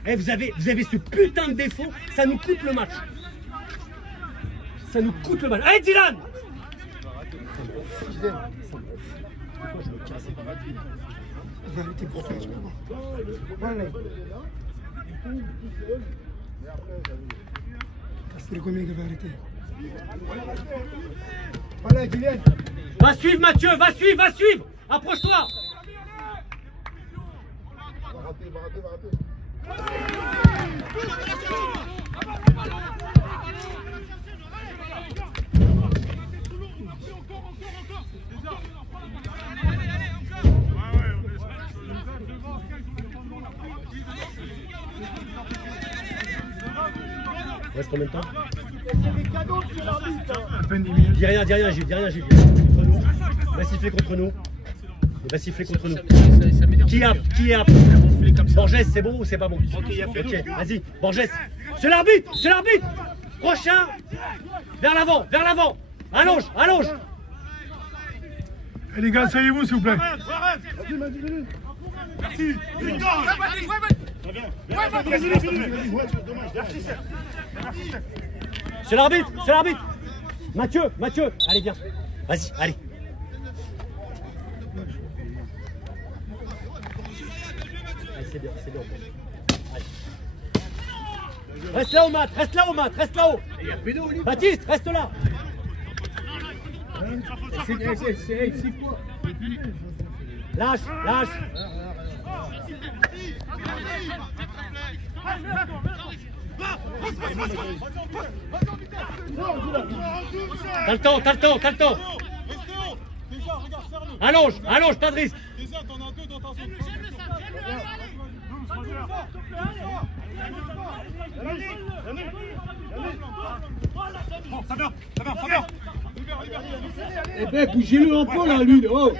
Eh, vous avez ce putain de défaut, ça nous coûte le match. Allez, Dylan. Il va arrêter pour toi, je comprends. Voilà. C'est le combien qu'il va arrêter. Voilà, Kylian. Va suivre Mathieu, va suivre. Approche-toi. Va rater. Reste combien de temps? À peine 10 minutes. Dis rien, Gilles. Il va siffler contre nous. Qui est apte? Borges, c'est bon ou c'est pas bon? Ok, vas-y, Borges. C'est l'arbitre. Prochain. Vers l'avant. Allonge. Eh, les gars, asseyez-vous, s'il vous plaît. Merci. C'est l'arbitre. Mathieu, allez viens. Vas-y, allez. Allez, c'est bien. Allez. Reste là au mat, reste là-haut. Baptiste, reste là. C'est quoi? Lâche. T'as le temps, t'as le temps, t'as le temps. Allonge, allonge, pas de risque. Eh ben, bougez-le un peu là, lui. Oh.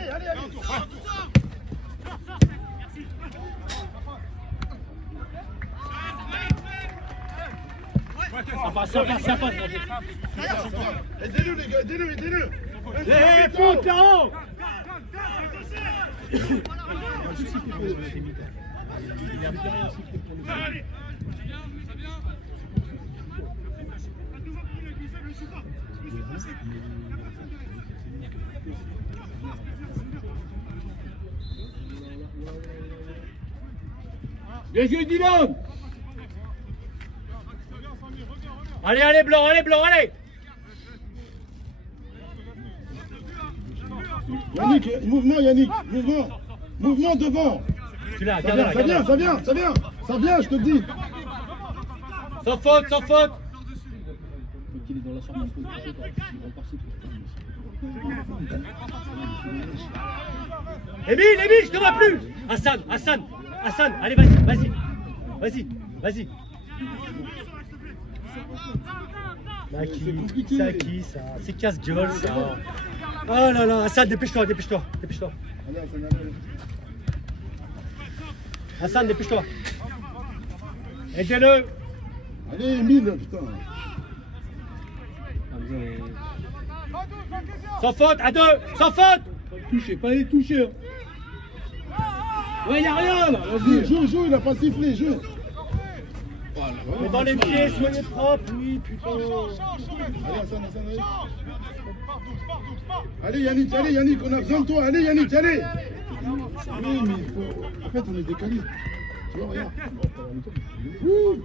Ça passe. Aidez-le, les gars, aidez-le. Eh, foot, là-haut. Bien joué, Dylan. Allez, blanc, allez. Yannick, mouvement, Yannick, mouvement devant. Tu l'as, Ça vient, je te dis. Sans faute. Il est dans la chambre un peu couché, il repartit. Émile, je te vois plus. Hassan, allez, vas-y. C'est qui ça? C'est casse-gueule ça. Oh là là, Hassan, dépêche-toi. Hassan, dépêche-toi. Aidez-le. Allez, Emile, putain. Sans faute, à deux, sans faute. Pas les toucher. Ouais, y'a rien là. Vas-y. Joue, il a pas sifflé, joue. Mais dans les pieds, soyez propre, oui, putain. Allez, Hassan, allez. Allez, Yannick, on a besoin de toi. Allez, Yannick, allez. Oui, mais il faut... En fait, on est décalé. Tu vois, regarde. Ouh.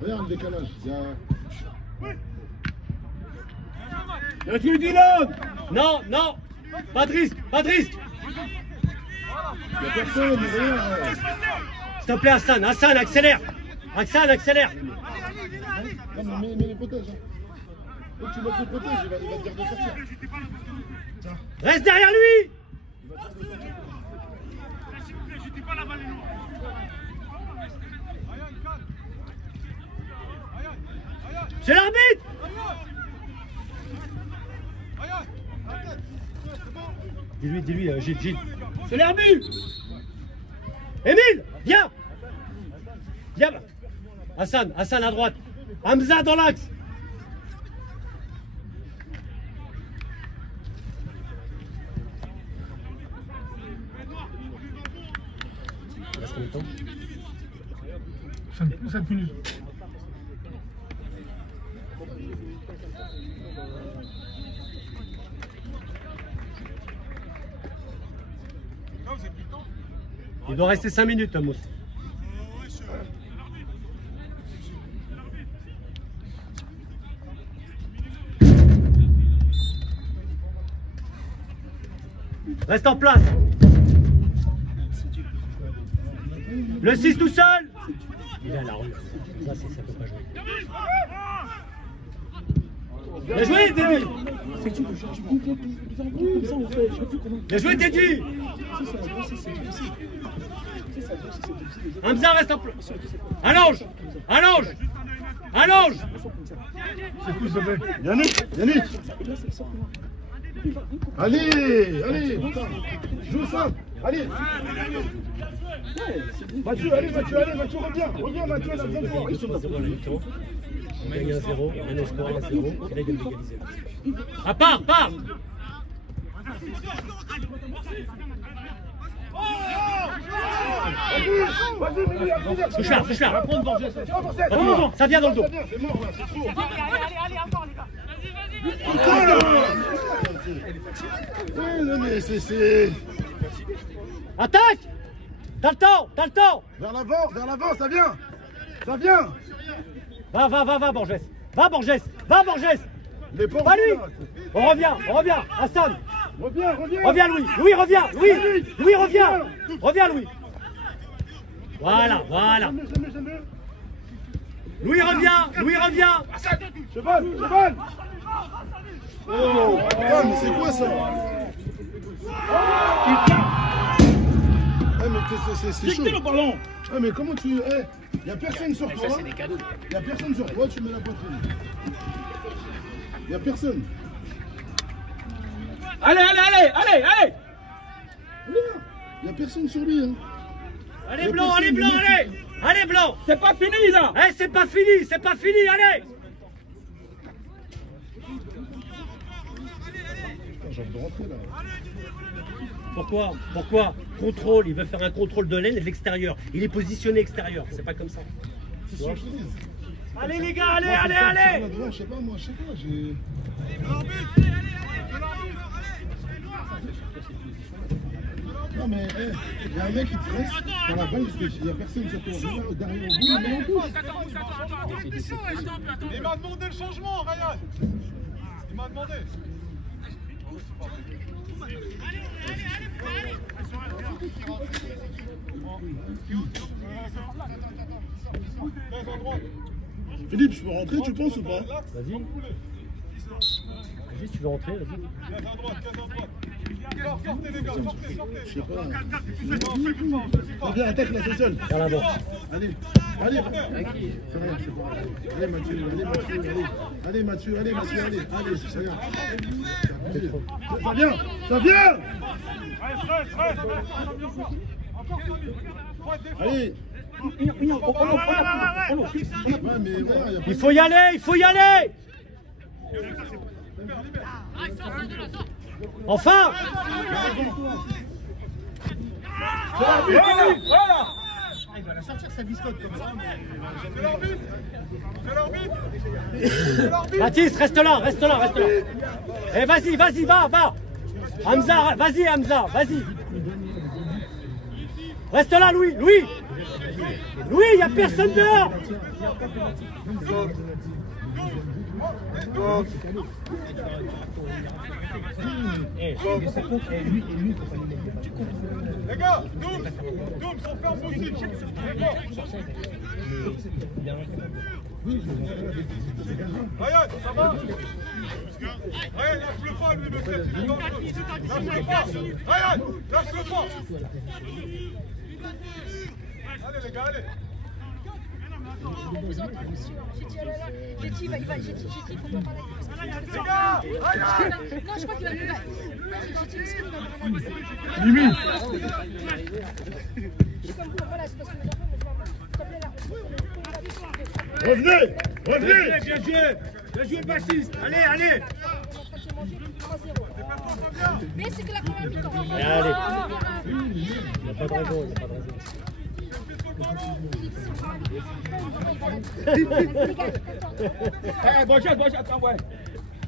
Regarde le décalage. Bien joué, Dylan. Non, pas de risque. Il n'y a personne, rien. S'il te plaît, Hassan, accélère. Accélère. Non, mais les protège. Hein. Et tu le protèges, il va te dire de sortir. Reste derrière lui. C'est l'arbitre. Dis-lui, Gilles. C'est l'arbitre. Émile, viens. Hassan à droite. Hamza dans l'axe. Il reste combien de temps? 7 minutes. Il doit rester 5 minutes, Mousse. Reste en place. Le 6 tout seul. Il est à la rue. Ça peut pas jouer. Bien joué, Teddy. Bien joué, Teddy. Hamza reste en place. Allonge. C'est tout, ça fait. Yannick. Allez, putain. Joue ça. Allez. Mathieu, reviens, Mathieu, la deuxième fois. Ils sont à 0 à la mi-temps. On gagne 1-0, on a score 1-0, et là il vient d'égaliser. Ah, part. Touche-la. Ça vient dans le dos. C'est mort là, c'est trop. Allez, encore les gars. Non mais c'est... Attaque. T'as le temps. Vers l'avant, ça vient. Va, Borges. Mais Pas lui. On revient. Hassan. Reviens, reviens. Reviens Louis, Louis reviens, Louis, Louis reviens, reviens Louis. Voilà, voilà. Louis revient, Louis revient. Cheval, cheval. Oh, ah, mais c'est quoi ça? Ah, mais c'est chaud. le ballon. Ah, mais comment tu... Il n'y a personne sur toi. Il n'y a personne sur toi, tu mets la poitrine. Il n'y a personne. Allez, allez, allez, allez, allez. Il n'y a personne sur lui. Hein. Allez Blanc, allez Blanc, allez. Allez Blanc. C'est pas fini là. Eh, c'est pas fini, allez. J'ai envie de rentrer là. Pourquoi? Pourquoi? Contrôle, il veut faire un contrôle de l'aile et de l'extérieur. Il est positionné extérieur, c'est pas comme ça. C'est ce que je dis. Allez les gars, allez, Moi, allez, c'est ça, allez. c'est ça, je sais pas, moi, je sais pas, j'ai... Non mais, il y a un mec qui te presse, dans la balle, il n'y a personne sur toi. Regarde, derrière au bout, il met en touche. Il m'a demandé le changement, Ryan. Il m'a demandé. Philippe, je peux rentrer, tu penses ou pas? Vas-y. Vas-y, si tu veux rentrer, vas-y. Sortez les gars, sortez. Je sais pas. Viens, attaque là, c'est seul. Vers l'avant. Allez, allez. C'est rien, c'est pas grave. Allez Mathieu, allez Mathieu, allez. Allez Mathieu, allez Mathieu, allez. Allez, c'est rien. Ça vient, ça vient. Allez. Il faut y aller, il faut y aller. Enfin. Voilà. Il va la sortir sa biscotte comme ça. C'est l'arbitre. Baptiste, reste là, reste là, reste là. Eh, vas-y, vas-y, va. Hamza, vas-y, Hamza, vas-y. Reste là, Louis, Louis, il n'y a personne dehors. Les gars, Doom, sans faire possible. Ryan, ça va? Ryan, lâche-le pas, lui, monsieur. Lâche-le pas. Ryan, lâche-le pas. Allez, les gars, allez. J'ai dit, il faut pas parler. Les gars, Ryan. Non, je crois qu'il va mieux. Limite. Revenez, revenez. Bien joué le bassiste. Allez, allez. Mais c'est que la première mi-temps. Allez. Il n'y a pas de raison, Borges, attends, ouais.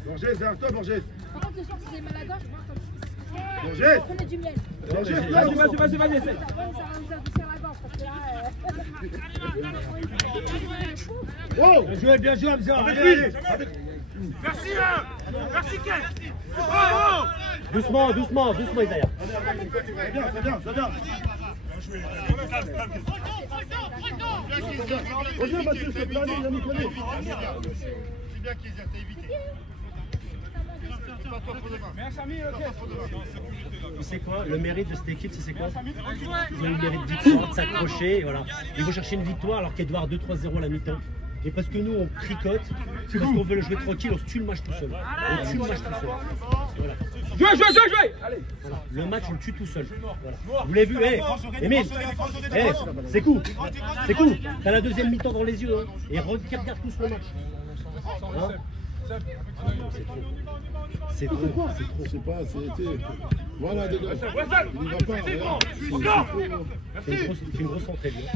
Borges, derrière toi, Borges. Par contre, ce soir, si j'ai mal à la gorge, Borges. prenez du miel. Borges, Vas-y, essaye. Oh. Bien joué, Hamza. Avec Allez, lui. allez. Merci, merci, Ken. Doucement, Isaiah. Ça vient. Reviens Mathieu, s'il te plaît, allez, Yannick, allez. C'est bien qu'ils aient évité. Tu sais quoi? Le mérite de cette équipe, c'est quoi? Ils ont eu le mérite de victoire, de s'accrocher, et voilà. Ils vont chercher une victoire alors qu'il doit y avoir 2-3-0 à la mi-temps. Et parce que nous, on tricote, parce qu'on veut le jouer tranquille, on se tue le match tout seul. Voilà. Jouez. Allez. Voilà. Le match, on le tue tout seul. Voilà. Vous l'avez vu, Émile, c'est cool. T'as la deuxième mi-temps dans les yeux, hein. Et regarde tous le match. Hein? C'est trop. Je sais pas, c'était... Voilà, dégage. Il n'y va pas, regarde. C'est une grosse entrée, lui.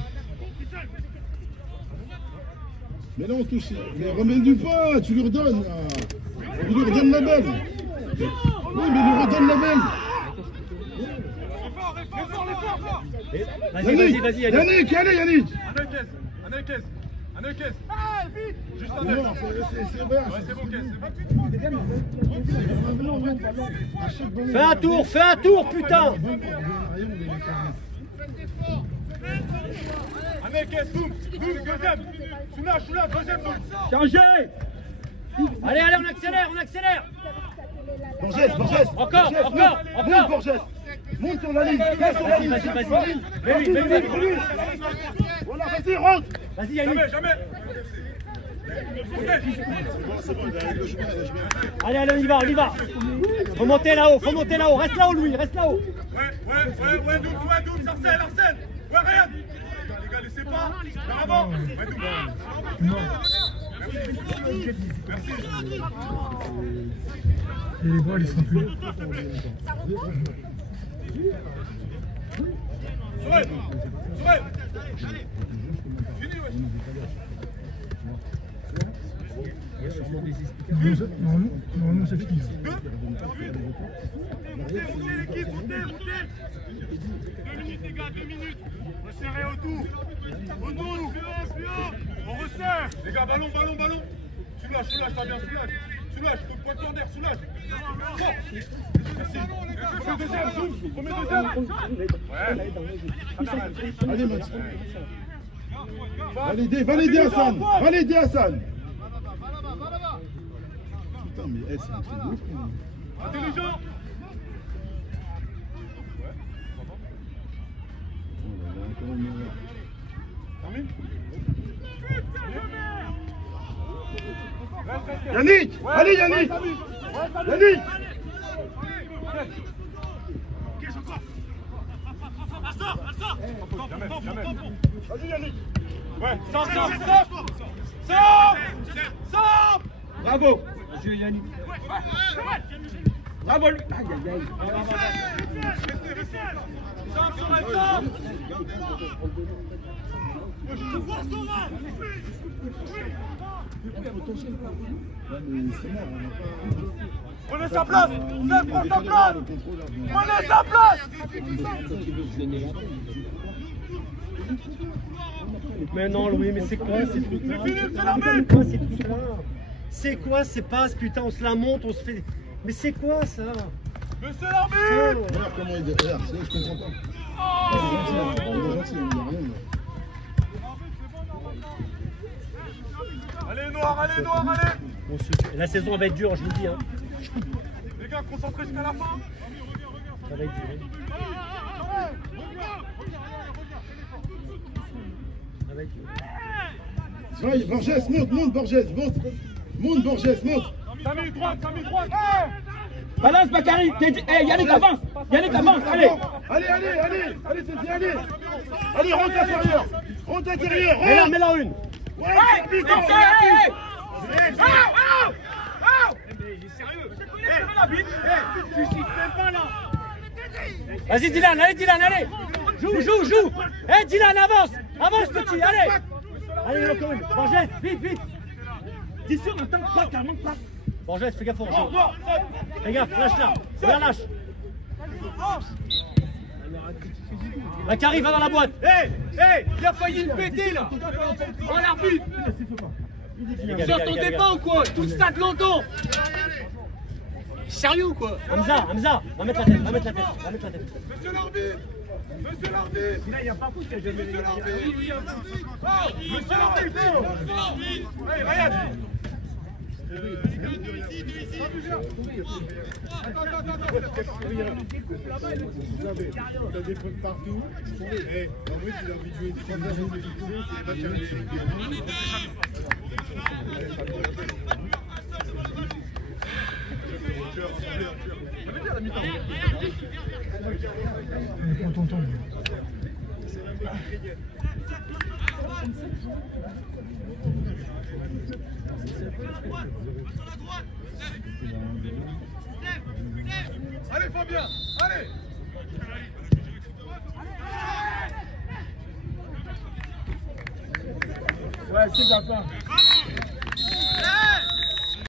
Mais non, touche. Mais remets du pas, tu lui redonnes. Là. Il lui redonne la belle. Oui, mais il lui redonne la belle. Vas-y, Yannick. Yannick, allez, Yannick. Allez, caisse. Juste un Non, œil. c'est vrai. Ouais, c'est bon, caisse. Fais un tour, putain. Allez, caisse, boum. Boum, deuxième. Soulage, deuxième, boum. Chargez. Allez, on accélère. Borges. Encore. Monte, Borges. Monte sur la ligne. Vas-y. Mais oui. Voilà, vas-y, rentre. Vas-y, Yannick. Jamais. Allez, on y va. Faut monter là-haut. Reste là-haut, Louis, reste là-haut. Ouais, double, Arsène. Ouais, regarde. Les gars, laissez pas. Vers avant. Ouais, double. Non. Merci. Et les balles, ils sont plus. Sourel. Fini, ouais. Normalement, c'est fini. Montez, l'équipe, montez. 2 minutes, les gars, 2 minutes. Resserrez autour. On resserre. Les gars, ballon. Soulage, t'as bien, soulage. Pointe d'air, soulage. Bon. Merci. Premier deuxième. Ouais. Allez, Mathieu. Validez Hassan. Putain, mais c'est un truc de ouf. Intelligent. Termine. Yannick. Allez, Yannick. Jamais. Vas-y, Yannick. Ouais, sors. Bravo. Monsieur Yannick. Bravo lui. Prenez sa place. Prends sa place. Prenez sa place. Mais non, Louis, mais c'est quoi ces trucs-là? C'est quoi ces passes, putain? On se la monte, on se fait... Mais c'est quoi ça? Monsieur l'arbitre. Regarde comment il est derrière, je comprends pas. Il est gentil, il n'y a rien. Allez, noir. La saison va être dure, je vous le dis. Hein. Les gars, concentrez jusqu'à la fin. Ça va être dur. Borges, monte, Borges. 5 minutes droite. Balance Bakary. Yannick avance. Allez. Allez, c'est allez. Allez, rentre intérieur. Mets-la une. Ouais, putain. Vas-y Dylan, allez. Joue. Dylan, avance petit, allez. Allez, encore une. Borges, vite. 10 sur un temps, plaque, carrément de plaque. Borges, fais gaffe, fais gaffe, lâche-la. Lâche. Bakary, va dans la boîte. Il a failli le péter là. Oh l'arbitre. Vous entendez pas ou quoi? Tout le stade l'entend. Sérieux ou quoi? Hamza, va mettre la tête. Monsieur l'arbitre. Là, il n'y a pas beaucoup de Monsieur l'arbitre. Allez, Ryan. T'as des fautes partout. En vrai, il a envie de jouer 3 heures de découvrir, c'est pas challengé. On t'entend. Allez Fabien, allez. Ouais, c'est la fin.